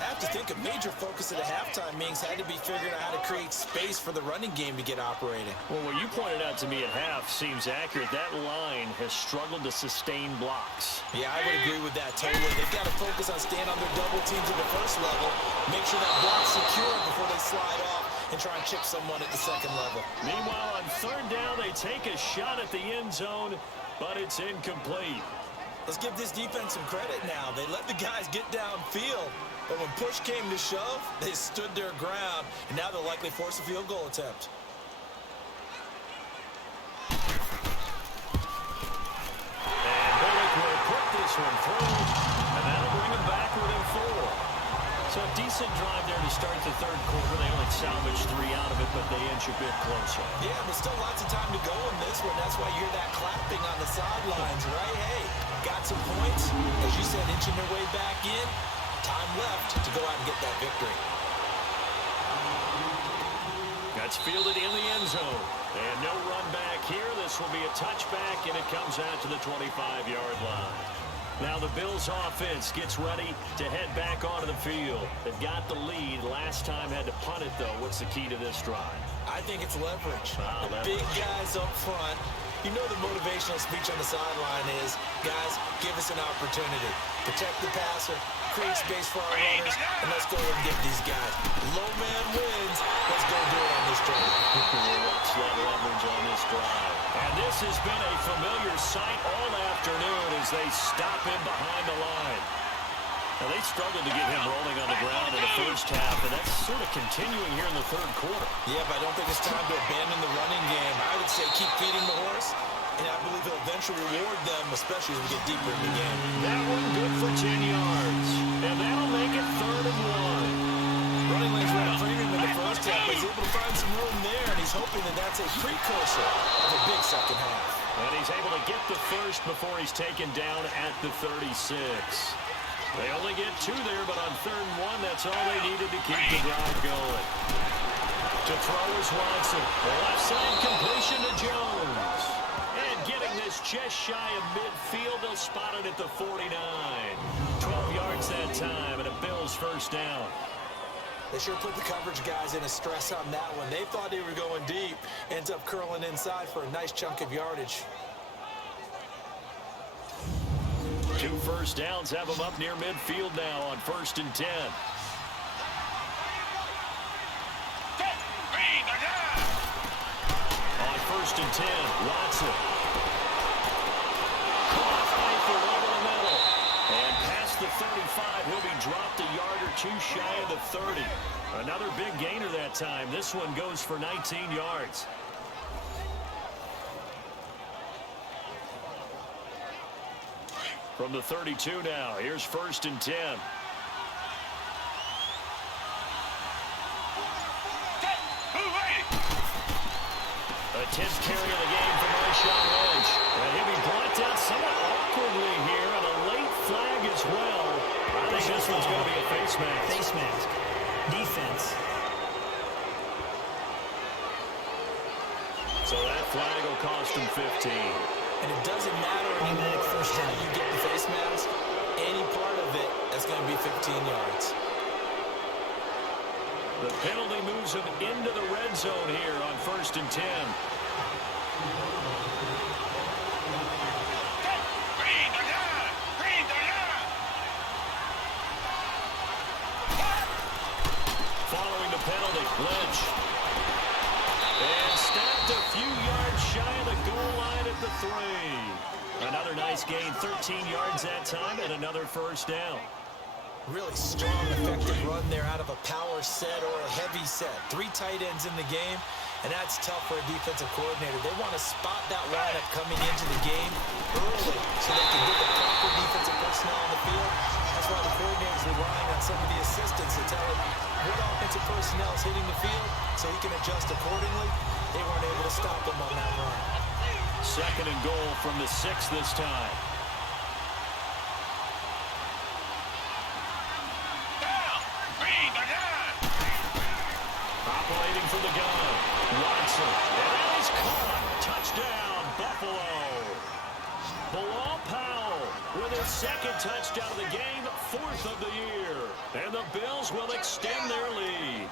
I have to think a major focus of the halftime meetings had to be figuring out how to create space for the running game to get operating. Well, what you pointed out to me at half seems accurate. That line has struggled to sustain blocks. Yeah, I would agree with that totally. They've got to focus on staying on their double teams at the 1st level, make sure that block's secure before they slide off and try and chip someone at the 2nd level. Meanwhile, on 3rd down, they take a shot at the end zone, but it's incomplete. Let's give this defense some credit now. They let the guys get downfield, but when push came to shove, they stood their ground, and now they'll likely force a field goal attempt. And Bullock will put this one through, and that'll bring him back within 4. So a decent drive there to start the 3rd quarter. They only salvaged 3 out of it, but they inch a bit closer. Yeah, but still lots of time to go in this one. That's why you hear that clapping on the sidelines, right? Hey, got some points. As you said, inching their way back in. Time left to go out and get that victory. That's fielded in the end zone. And no run back here. This will be a touchback, and it comes out to the 25-yard line. Now the Bills offense gets ready to head back onto the field. They've got the lead. Last time had to punt it, though. What's the key to this drive? I think it's leverage. The Leverage. big guys up front. You know the motivational speech on the sideline is, guys, give us an opportunity. Protect the passer, create space for our runners, and let's go and get these guys. Low man wins. Let's go do it on this drive. Watch that leverage on this drive. And this has been a familiar sight all afternoon as they stop him behind the line. Now, they struggled to get him rolling on the ground in the first half, and that's sort of continuing here in the 3rd quarter. Yeah, but I don't think it's time to abandon the running game. I would say keep feeding the horse, and I believe he'll eventually reward them, especially as we get deeper in the game. That one good for 10 yards, and that'll make it 3rd and 1. Running lanes ran a premium in the first half, but he's able to find some room there, and he's hoping that that's a precursor of a big second half. And he's able to get the first before he's taken down at the 36. They only get 2 there, but on 3rd and 1, that's all they needed to keep the drive going. To throw is Watson. The left side completion to Jones. And getting this just shy of midfield. They'll spot it at the 49. 12 yards that time, and a Bills first down. They sure put the coverage guys in a stress on that one. They thought they were going deep. Ends up curling inside for a nice chunk of yardage. 2 first downs have them up near midfield now on 1st and 10. On 1st and 10, Watson. Caught Pfeiffer over the middle. And past the 35, he'll be dropped a yard or two shy of the 30. Another big gainer that time. This one goes for 19 yards. From the 32 now, here's 1st and 10. A 10th carry of the game for Marshawn Lynch. And he'll be brought down somewhat awkwardly here, and a late flag as well. I think this one's going to be a face mask. Face mask. Defense. So that flag will cost him 15. And it doesn't matter anymore how you get the face mask. Any part of it, that's going to be 15 yards. The penalty moves him into the red zone here on 1st and 10. Following the penalty, Lynch. And snapped a few yards shy of the goal line at the 3. Another nice gain, 13 yards that time, and another first down. Really strong, effective run there out of a power set or a heavy set. 3 tight ends in the game, and that's tough for a defensive coordinator. They want to spot that lineup coming into the game early so they can get the proper defensive personnel on the field. That's why the coordinator's relying on some of the assistants to tell him what offensive personnel is hitting the field so he can adjust accordingly. They weren't able to stop him on that run. 2nd and goal from the 6 this time. Operating from the gun, Watson, and that is caught. Touchdown, Buffalo. Bilal Powell with his 2nd touchdown of the game, 4th of the year. And the Bills will extend their lead.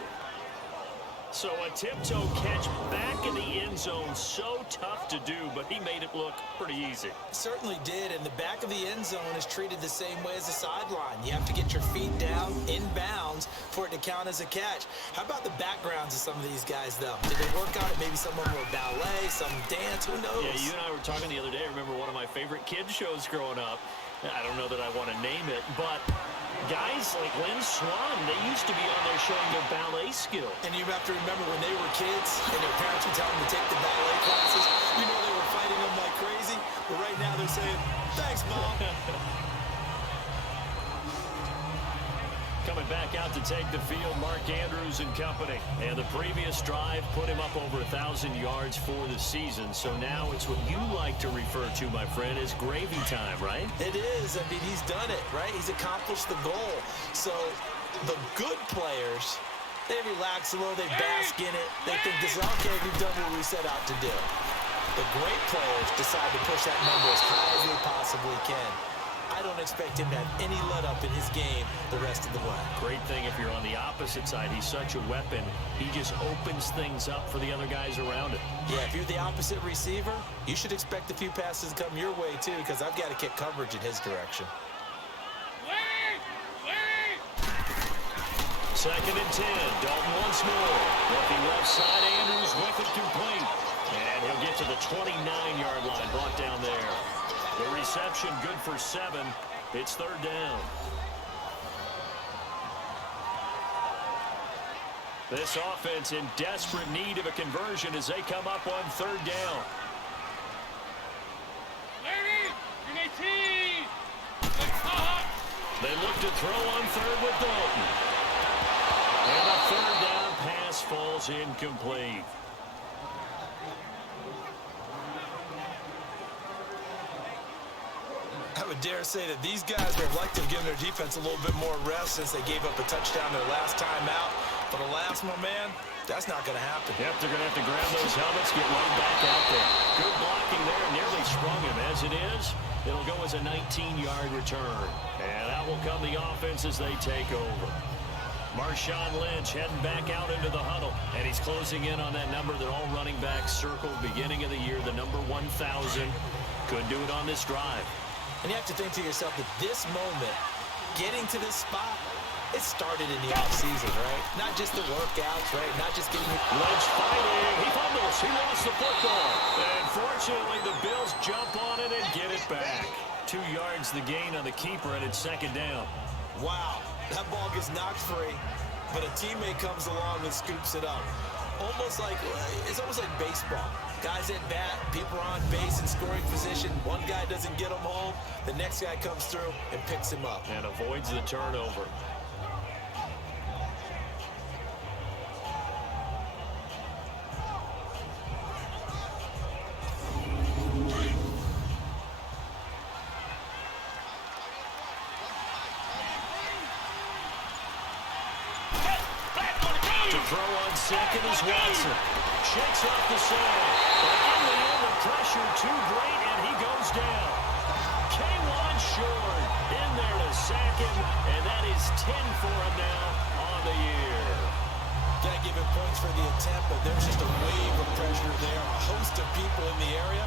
So a tiptoe catch back in the end zone, so tough to do, but he made it look pretty easy. Certainly did, and the back of the end zone is treated the same way as the sideline. You have to get your feet down, in bounds, for it to count as a catch. How about the backgrounds of some of these guys, though? Did they work on it? Maybe someone were ballet, some dance, who knows? Yeah, you and I were talking the other day. I remember one of my favorite kids shows growing up. I don't know that I want to name it, but guys like Lynn Swan, they used to be on there showing their ballet skill. And you have to remember when they were kids and their parents would tell them to take the ballet classes, you know they were fighting them like crazy. But right now they're saying, thanks, Mom. Coming back out to take the field, Mark Andrews and company. And the previous drive put him up over 1,000 yards for the season. So now it's what you like to refer to, my friend, as gravy time, right? It is. I mean, he's done it, right? He's accomplished the goal. So the good players, they relax a little, they bask in it. They think this is, okay, we've done what we set out to do. The great players decide to push that number as high as they possibly can. I don't expect him to have any let-up in his game the rest of the way. Great thing if you're on the opposite side. He's such a weapon. He just opens things up for the other guys around him. Yeah, if you're the opposite receiver, you should expect a few passes to come your way, too, because I've got to kick coverage in his direction. 2nd and 10. Dalton once more. Looking left side, Andrews with it complete. And he'll get to the 29-yard line, brought down there. The reception good for 7. It's 3rd down. This offense in desperate need of a conversion as they come up on 3rd down. They look to throw on 3rd with Dalton. And a 3rd down pass falls incomplete. I would dare say that these guys would have liked to have given their defense a little bit more rest since they gave up a touchdown their last time out. But alas, my man, That's not going to happen. Yep, they're going to have to grab those helmets, get right back out there. Good blocking there, nearly sprung him. As it is, it'll go as a 19-yard return. And out will come the offense as they take over. Marshawn Lynch heading back out into the huddle. And he's closing in on that number that all running backs circled beginning of the year, the number 1,000. Could do it on this drive. And you have to think to yourself that this moment, getting to this spot, it started in the offseason, right? Not just the workouts, right? Not just getting... Lynch fighting. He fumbles. He lost the football. And fortunately, the Bills jump on it and get it back. 2 yards the gain on the keeper, and it's second down. Wow. That ball gets knocked free, but a teammate comes along and scoops it up. It's almost like baseball. Guys at bat, people are on base in scoring position. One guy doesn't get him home. The next guy comes through and picks him up. And avoids the turnover. Throw on second is Watson. Shakes off the side. But in the end, the pressure too great, and he goes down. K'Wan Short in there to sack him, and that is 10 for him now on the year. Got to give him points for the attempt, but there's just a wave of pressure there. A host of people in the area.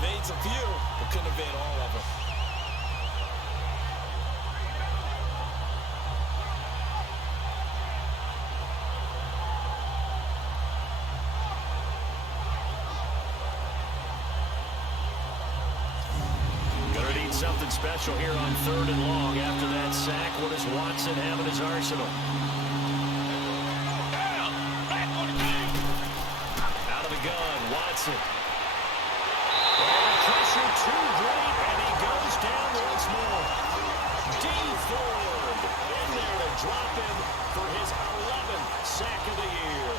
Evades a few, but couldn't evade all of them. Something special here on 3rd and long. After that sack, what does Watson have in his arsenal? Out of the gun, Watson. Pressure too great, and he goes down once more. D. Ford in there to drop him for his 11th sack of the year.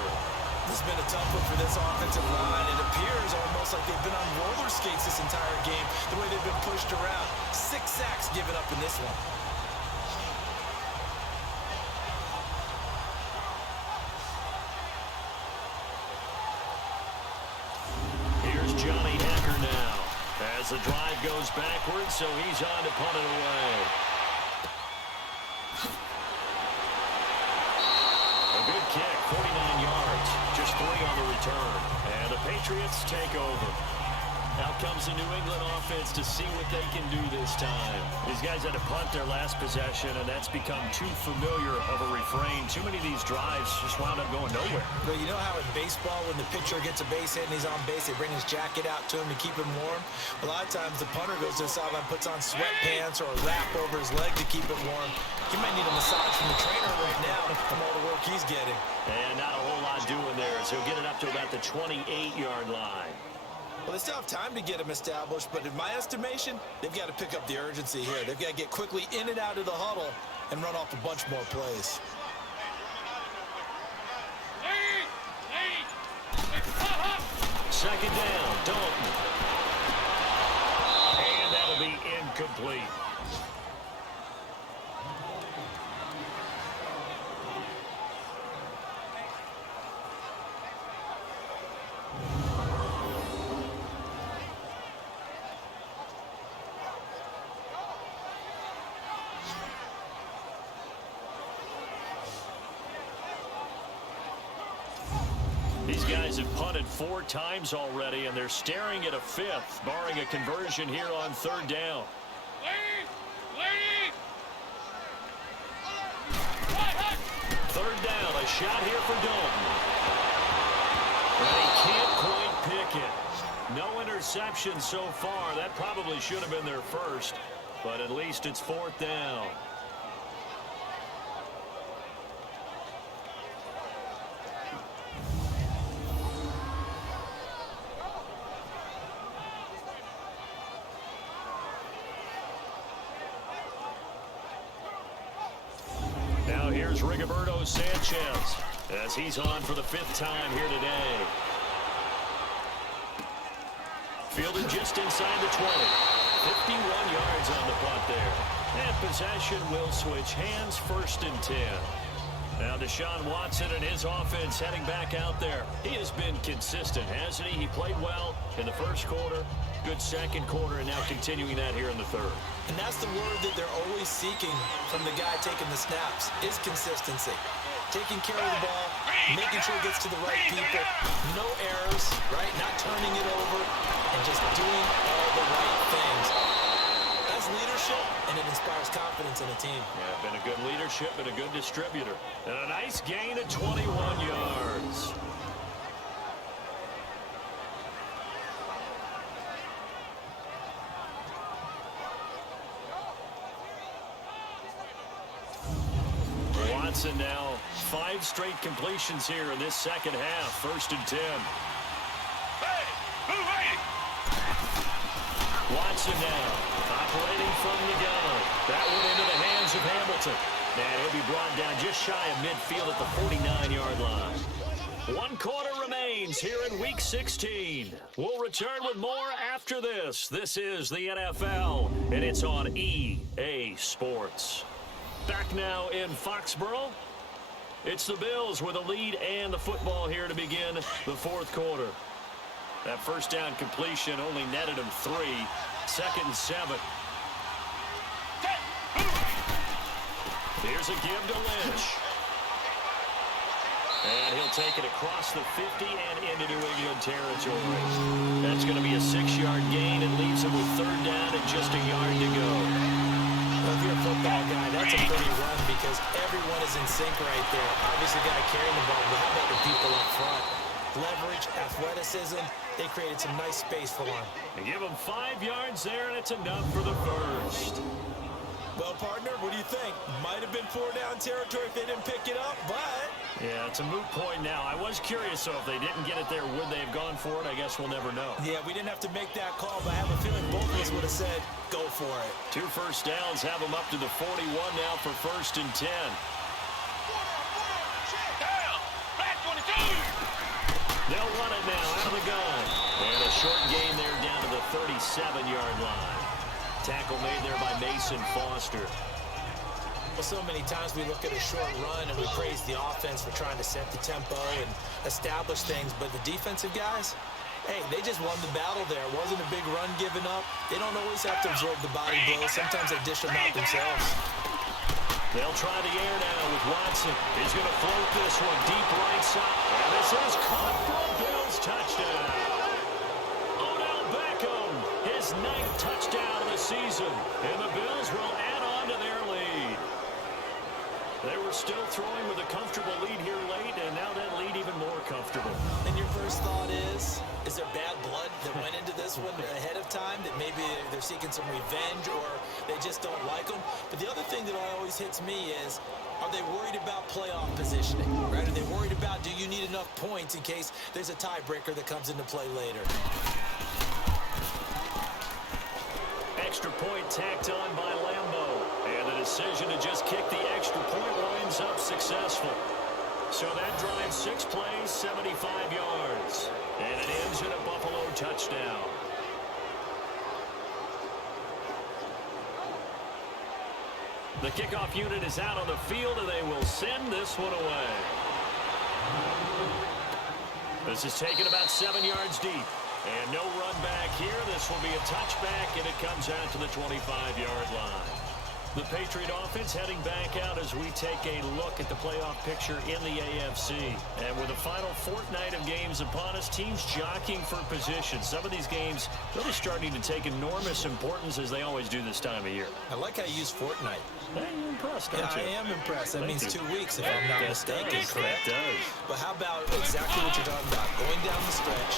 This has been a tough one for this offensive line. It appears almost like they've been on roller skates this entire game, the way they've been pushed around. 6 sacks given up in this one. Here's Johnny Hecker now. As the drive goes backwards, so he's on to punt it away. A good kick, 49 yards. Just 3 on the return. And the Patriots take over. Out comes the New England offense to see what they can do this time. These guys had to punt their last possession, and that's become too familiar of a refrain. Too many of these drives just wound up going nowhere. But you know how in baseball, when the pitcher gets a base hit and he's on base, they bring his jacket out to him to keep him warm? A lot of times the punter goes to the sideline, puts on sweatpants or a wrap over his leg to keep him warm. He might need a massage from the trainer right now from all the work he's getting. And not a whole lot doing there, so he'll get it up to about the 28-yard line. Well, they still have time to get him established, but in my estimation, they've got to pick up the urgency here. They've got to get quickly in and out of the huddle and run off a bunch more plays. Second down, Dalton. And that'll be incomplete. These guys have punted 4 times already, and they're staring at a 5th, barring a conversion here on 3rd down. Third down, a shot here for Dalton. And he can't quite pick it. No interception so far. That probably should have been their first, but at least it's 4th down. Now here's Rigoberto Sanchez as he's on for the 5th time here today. Fielded just inside the 20. 51 yards on the punt there. And possession will switch hands, 1st and 10. Now Deshaun Watson and his offense heading back out there. He has been consistent, hasn't he? He played well in the first quarter, good second quarter, and now continuing that here in the third. And that's the word that they're always seeking from the guy taking the snaps, is consistency. Taking care of the ball, making sure it gets to the right people, no errors, right? Not turning it over, and just doing all the right things. That's leadership, and it inspires confidence in a team. Yeah, been a good leadership and a good distributor. And a nice gain of 21 yards. Watson now 5 straight completions here in this second half. 1st and 10. Watson now operating from the gun. That one into the hands of Hamilton. And he'll be brought down just shy of midfield at the 49-yard line. 1 quarter remains here in Week 16. We'll return with more after this. This is the NFL, and it's on EA Sports. Back now in Foxborough. It's the Bills with a lead and the football here to begin the 4th quarter. That first down completion only netted him 3. 2nd and 7. Here's a give to Lynch. And he'll take it across the 50 and into New England territory. That's going to be a 6-yard gain and leaves him with 3rd down and just a yard to go. Well, if you're a football guy, that's a pretty run because everyone is in sync right there. Obviously, got to carry the ball, but how about the people up front? Leverage, athleticism, they created some nice space for one. They give him 5 yards there, and it's enough for the first. Well, partner, what do you think? Might have been 4-down territory if they didn't pick it up, but... Yeah, it's a moot point now. I was curious, so if they didn't get it there, would they have gone for it? I guess we'll never know. Yeah, we didn't have to make that call, but I have a feeling both of us would have said, go for it. 2 first downs have them up to the 41 now for 1st and 10. They'll run it now out of the gun. And a short gain there down to the 37-yard line. Tackle made there by Mason Foster. Well, so many times we look at a short run and we praise the offense for trying to set the tempo and establish things, but the defensive guys, hey, they just won the battle there. It wasn't a big run given up. They don't always have to absorb the body blows. Sometimes they dish them out themselves. They'll try the air now with Watson. He's going to float this one deep right side. And this is caught for a Bills touchdown. Odell Beckham, his 9th touchdown of the season. And the Bills will add on to their lead. They were still throwing with a comfortable lead here late, and now that lead even more comfortable. And your first thought is there bad blood that went into this one ahead of time, that maybe they're seeking some revenge or they just don't like them? But the other thing that always hits me is, are they worried about playoff positioning, right? Are they worried about, do you need enough points in case there's a tiebreaker that comes into play later? Extra point tacked on by Lambeau. And the decision to just kick the extra point winds up successful. So that drives 6 plays, 75 yards. And it ends in a Buffalo touchdown. The kickoff unit is out on the field, and they will send this one away. This is taken about 7 yards deep. And no run back here. This will be a touchback, and it comes out to the 25-yard line. The Patriot offense heading back out as we take a look at the playoff picture in the AFC. And with the final fortnight of games upon us, teams jockeying for position. Some of these games really starting to take enormous importance as they always do this time of year. I like how you use fortnight. Hey, you're impressed, aren't you? I am impressed. That means 2 weeks, if Yeah, I'm not that mistaken, does. correct? That does. But how about exactly what you're talking about? Going down the stretch,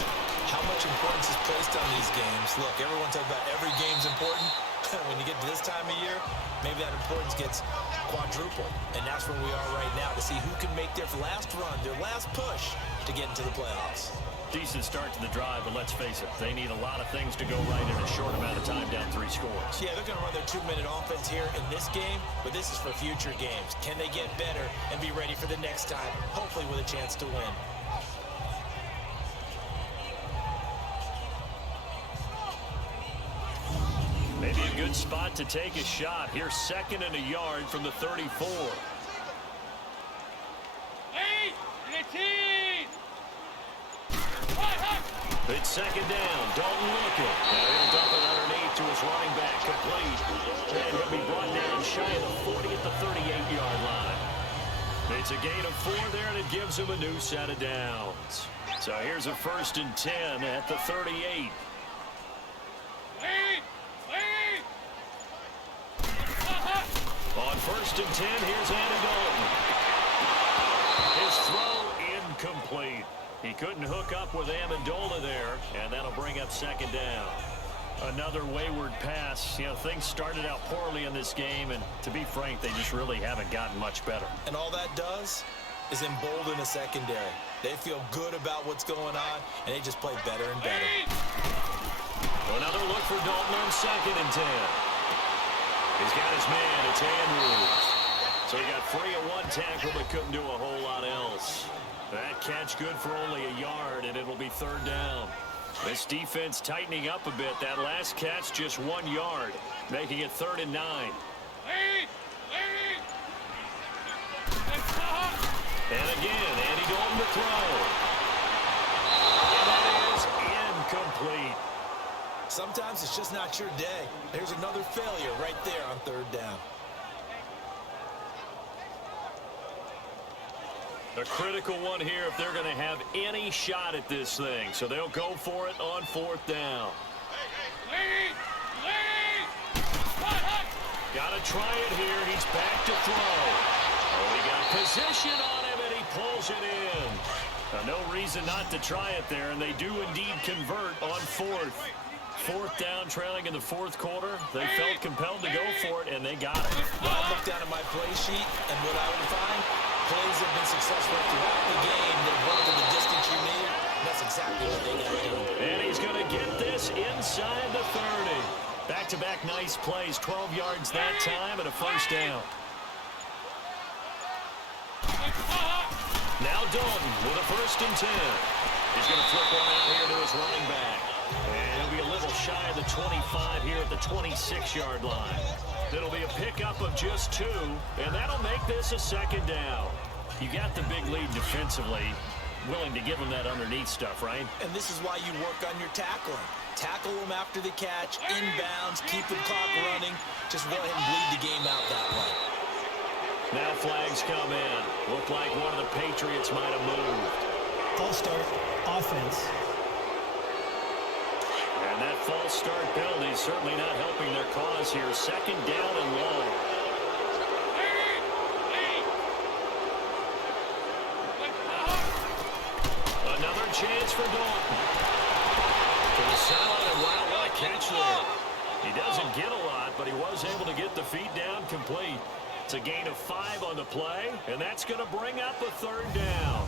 how much importance is placed on these games. Look, everyone talks about every game's important. When you get to this time of year, maybe that importance gets quadrupled. And that's where we are right now, to see who can make their last run, their last push to get into the playoffs. Decent start to the drive, but let's face it, they need a lot of things to go right in a short amount of time, down 3 scores. Yeah, they're going to run their 2-minute offense here in this game, but this is for future games. Can they get better and be ready for the next time, hopefully with a chance to win? Maybe a good spot to take a shot. Here's 2nd and a yard from the 34. It's second down. Dalton looking. Now he'll dump it underneath to his running back. Complete. And he'll be brought down shy of the 40 at the 38-yard line. It's a gain of 4 there, and it gives him a new set of downs. So here's a 1st and 10 at the 38. On 1st and 10, here's Andy Dalton. His throw incomplete. He couldn't hook up with Amendola there, and that'll bring up second down. Another wayward pass. You know, things started out poorly in this game, and to be frank, they just really haven't gotten much better. And all that does is embolden a secondary. They feel good about what's going on, and they just play better and better. Another look for Dalton on 2nd and 10. He's got his man. It's Andrews. So he got free of 1 tackle, but couldn't do a whole lot else. That catch good for only a yard, and it'll be 3rd down. This defense tightening up a bit. That last catch just 1 yard, making it 3rd and 9. And again, Andy Dalton to throw. And that is incomplete. Sometimes it's just not your day. There's another failure right there on 3rd down. A critical one here if they're going to have any shot at this thing. So they'll go for it on 4th down. Got to try it here. He's back to throw. Oh, he got position on him, and he pulls it in. Now, no reason not to try it there, and they do indeed convert on 4th. 4th down, trailing in the 4th quarter. They felt compelled to go for it, and they got it. Well, I look down at my play sheet, and what I would find, plays have been successful throughout the game. They've run to the distance you need. That's exactly what they got to do. And he's going to get this inside the 30. Back-to-back nice plays, 12 yards that time, and a 1st down. Now Dalton with a 1st and 10. He's going to flip one out here to his running back. And he'll be a little shy of the 25 here at the 26-yard line. It'll be a pickup of just 2, and that'll make this a 2nd down. You got the big lead defensively, willing to give them that underneath stuff, right? And this is why you work on your tackling. Tackle them after the catch, inbounds, keep the clock running. Just go ahead and bleed the game out that way. Now flags come in. Looked like one of the Patriots might have moved. False start, offense. And that false start penalty is certainly not helping their cause here. 2nd down and long. Another chance for Dalton. To the sideline, and wow, what a catch there. He doesn't get a lot, but he was able to get the feet down complete. It's a gain of 5 on the play, and that's going to bring up a 3rd down.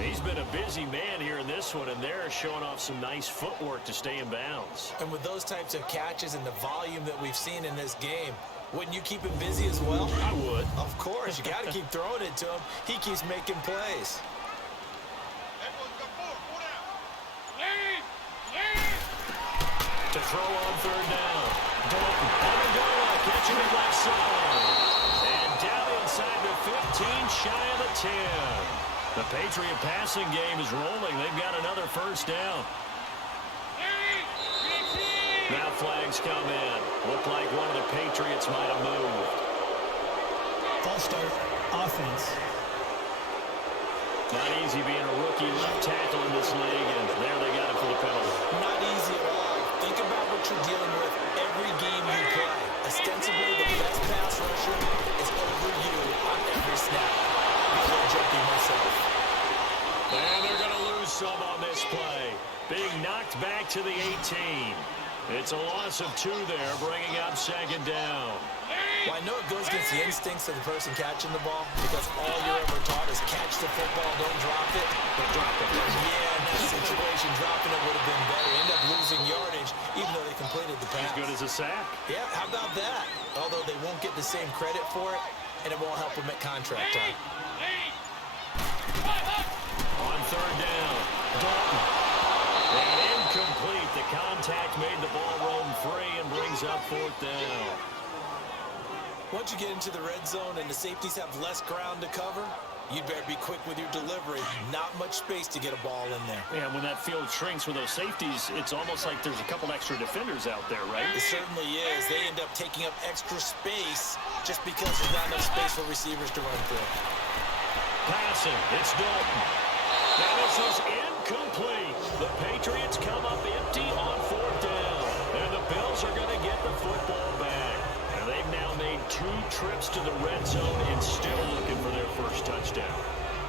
He's been a busy man here in this one, and they're showing off some nice footwork to stay in bounds. And with those types of catches and the volume that we've seen in this game, wouldn't you keep him busy as well? I would. Of course. You got to keep throwing it to him. He keeps making plays. To throw on 3rd down. Dalton. Amendola catching it left side. And down inside the 15, shy of the 10. The Patriot passing game is rolling. They've got another 1st down. Now flags come in. Looked like one of the Patriots might have moved. False start, offense. Not easy being a rookie left tackle in this league, and there they got it for the penalty. Not easy at all. Think about what you're dealing with every game you play. Ostensibly, the best pass rusher is over you on every snap. I'm a little jumpy myself. And they're going to lose some on this play. Being knocked back to the 18. It's a loss of 2 there, bringing up 2nd down. Well, I know it goes against the instincts of the person catching the ball because all you're ever taught is catch the football, don't drop it. But drop it. Yeah, in that situation, dropping it would have been better. End up losing yardage, even though they completed the pass. As good as a sack. Yeah, how about that? Although they won't get the same credit for it, and it won't help them at contract time. On 3rd down, Dalton. And incomplete. The contact made the ball roam free and brings up 4th down. Once you get into the red zone and the safeties have less ground to cover, you'd better be quick with your delivery. Not much space to get a ball in there. And when that field shrinks with those safeties, it's almost like there's a couple extra defenders out there, right? It certainly is. They end up taking up extra space just because there's not enough space for receivers to run through. Passing. It's Dalton. Now this is incomplete. The Patriots come up empty on 4th down. And the Bills are going to get the football back. And they've now made 2 trips to the red zone and still looking for their first touchdown.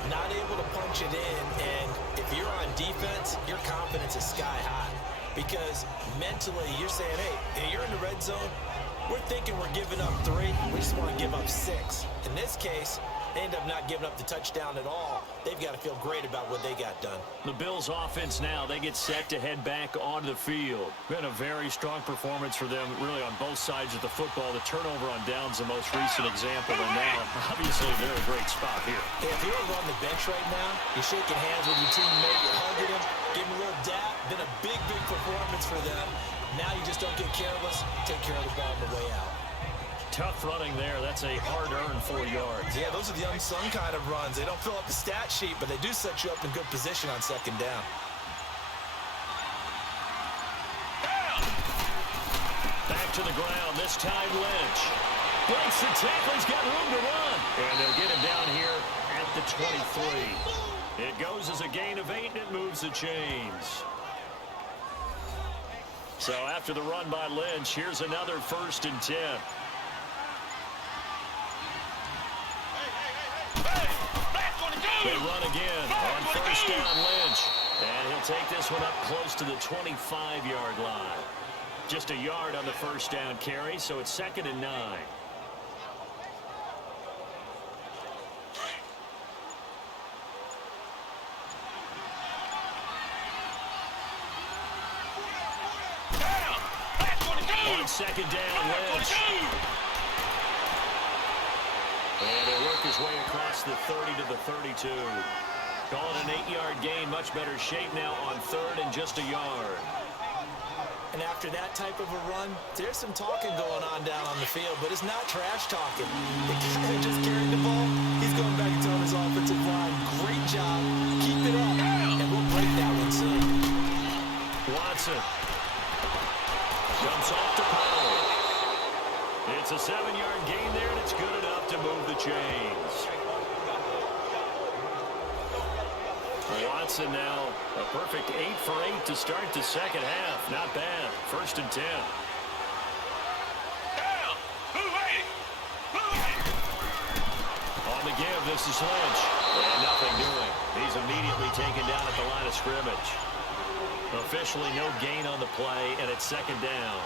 Not able to punch it in, and if you're on defense, your confidence is sky high. Because mentally, you're saying, hey, you're in the red zone. We're thinking we're giving up 3. We just want to give up 6. In this case, they end up not giving up the touchdown at all. They've got to feel great about what they got done. The Bills offense now, they get set to head back onto the field. Been a very strong performance for them, really on both sides of the football. The turnover on down's the most recent example, and now, obviously, they're in a great spot here. If you're on the bench right now, you're shaking hands with your teammate, you're hugging him, giving him a little dap. Been a big, big performance for them. Now you just don't get careless. Take care of the ball on the way out. Tough running there. That's a hard-earned 4 yards. Yeah, those are the unsung kind of runs. They don't fill up the stat sheet, but they do set you up in good position on 2nd down. Back to the ground. This time Lynch breaks the tackle. He's got room to run. And they'll get him down here at the 23. It goes as a gain of 8, and it moves the chains. So after the run by Lynch, here's another 1st and 10. They run again on 1st down, Lynch. And he'll take this one up close to the 25-yard line. Just a yard on the 1st down carry, so it's 2nd and 9. On 2nd down, Lynch. And he'll work his way across the 30 to the 32. Call it an 8-yard gain. Much better shape now on 3rd and just a yard. And after that type of a run, there's some talking going on down on the field, but it's not trash talking. The guy that just carried the ball, he's going back and telling his offensive line, great job, keep it up, and we'll break that one soon. Watson jumps off to Powell. It's a 7-yard gain there, and it's good enough to move the chains. Watson now a perfect 8 for 8 to start the 2nd half. Not bad. 1st and 10. On the give, this is Lynch. And nothing doing. He's immediately taken down at the line of scrimmage. Officially no gain on the play, and it's 2nd down.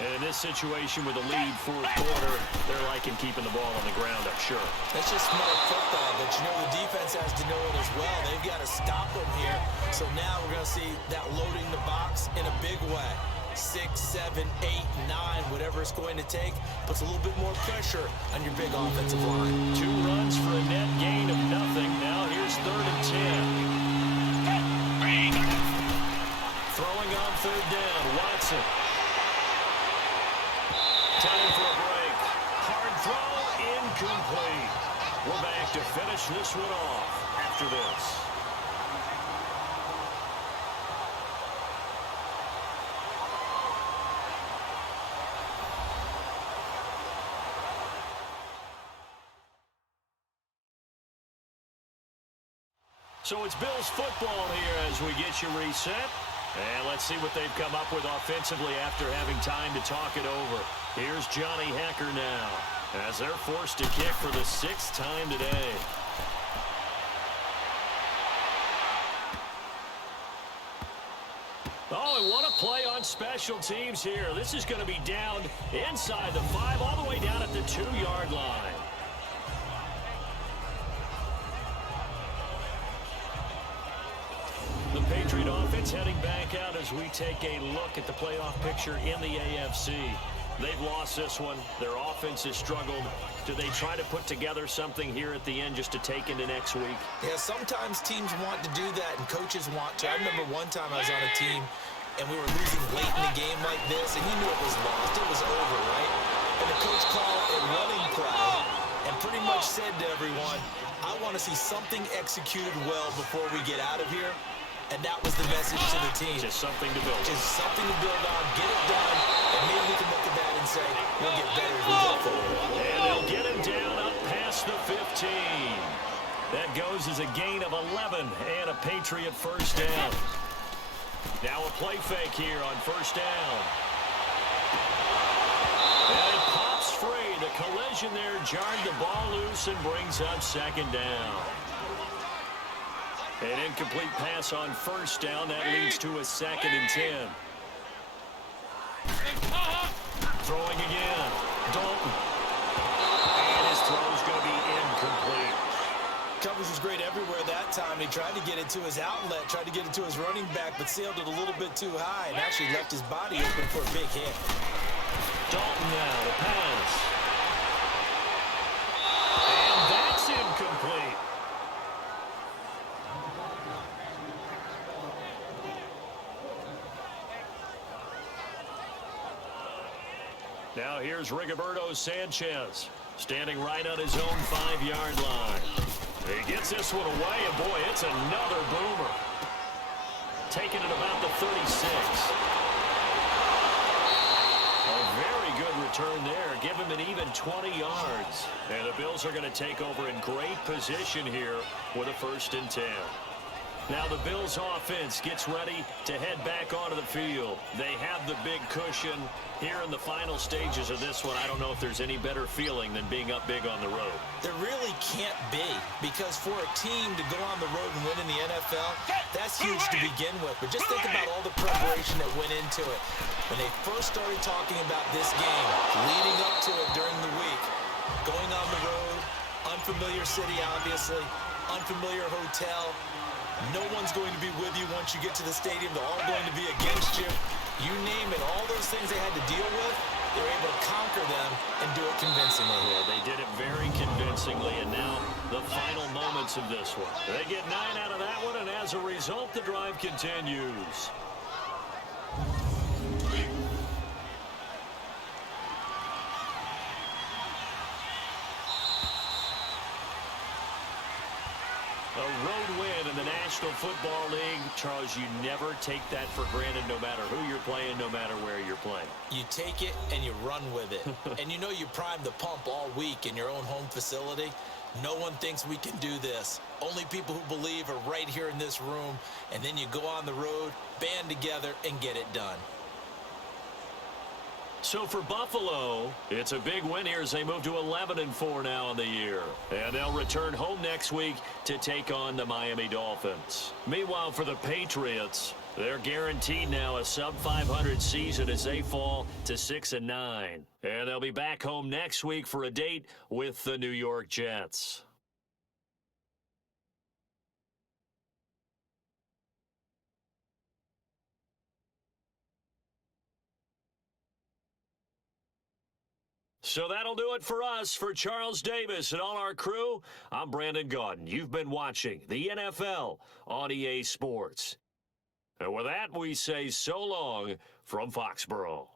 And in this situation with a lead 4th quarter, they're liking keeping the ball on the ground, I'm sure. That's just smart football, but you know the defense has to know it as well. They've got to stop them here. So now we're going to see that loading the box in a big way. 6, 7, 8, 9, whatever it's going to take, puts a little bit more pressure on your big offensive line. 2 runs for a net gain of nothing. Now here's 3rd and 10. Throwing on 3rd down, Watson. Time for a break. Hard throw, incomplete. We're back to finish this one off after this. So it's Bills football here as we get you reset. And let's see what they've come up with offensively after having time to talk it over. Here's Johnny Hekker now as they're forced to kick for the 6th time today. Oh, and what a play on special teams here. This is going to be down inside the 5, all the way down at the 2-yard line. The Patriot offense heading back out as we take a look at the playoff picture in the AFC. They've lost this one. Their offense has struggled. Do they try to put together something here at the end just to take into next week? Yeah, sometimes teams want to do that and coaches want to. I remember one time I was on a team and we were losing late in the game like this, and you knew it was lost. It was over, right? And the coach called a running play and pretty much said to everyone, I want to see something executed well before we get out of here. And that was the message to the team. Just something to build on. Just something to build on, get it done, and maybe we can look at that and say, we'll get better as we go forward. And they'll get him down up past the 15. That goes as a gain of 11 and a Patriot first down. Now a play fake here on first down. And it pops free. The collision there jarred the ball loose and brings up second down. An incomplete pass on first down. That leads to a 2nd and 10. Throwing again. Dalton. And his throw's going to be incomplete. Coverage was great everywhere that time. He tried to get it to his outlet, tried to get it to his running back, but sailed it a little bit too high and actually left his body open for a big hit. Dalton now to pass. And that's incomplete. Now here's Rigoberto Sanchez, standing right on his own 5-yard line. He gets this one away, and boy, it's another boomer. Taking it about the 36. A very good return there. Give him an even 20 yards. And the Bills are going to take over in great position here with a 1st and 10. Now the Bills offense gets ready to head back onto the field. They have the big cushion here in the final stages of this one. I don't know if there's any better feeling than being up big on the road. There really can't be, because for a team to go on the road and win in the NFL, that's huge to begin with. But just think about all the preparation that went into it. When they first started talking about this game, leading up to it during the week, going on the road, unfamiliar city obviously, unfamiliar hotel. No one's going to be with you once you get to the stadium. They're all going to be against you. You name it, all those things they had to deal with, they were able to conquer them and do it convincingly. Yeah, they did it very convincingly, and now the final moments of this one. They get 9 out of that one, and as a result, the drive continues. A road win in the National Football League. Charles, you never take that for granted no matter who you're playing, no matter where you're playing. You take it and you run with it. And you know you primed the pump all week in your own home facility. No one thinks we can do this. Only people who believe are right here in this room. And then you go on the road, band together, and get it done. So for Buffalo, it's a big win here as they move to 11-4 now on the year. And they'll return home next week to take on the Miami Dolphins. Meanwhile, for the Patriots, they're guaranteed now a sub-500 season as they fall to 6-9. And they'll be back home next week for a date with the New York Jets. So that'll do it for us. For Charles Davis and all our crew, I'm Brandon Gaudin. You've been watching the NFL on EA Sports. And with that, we say so long from Foxborough.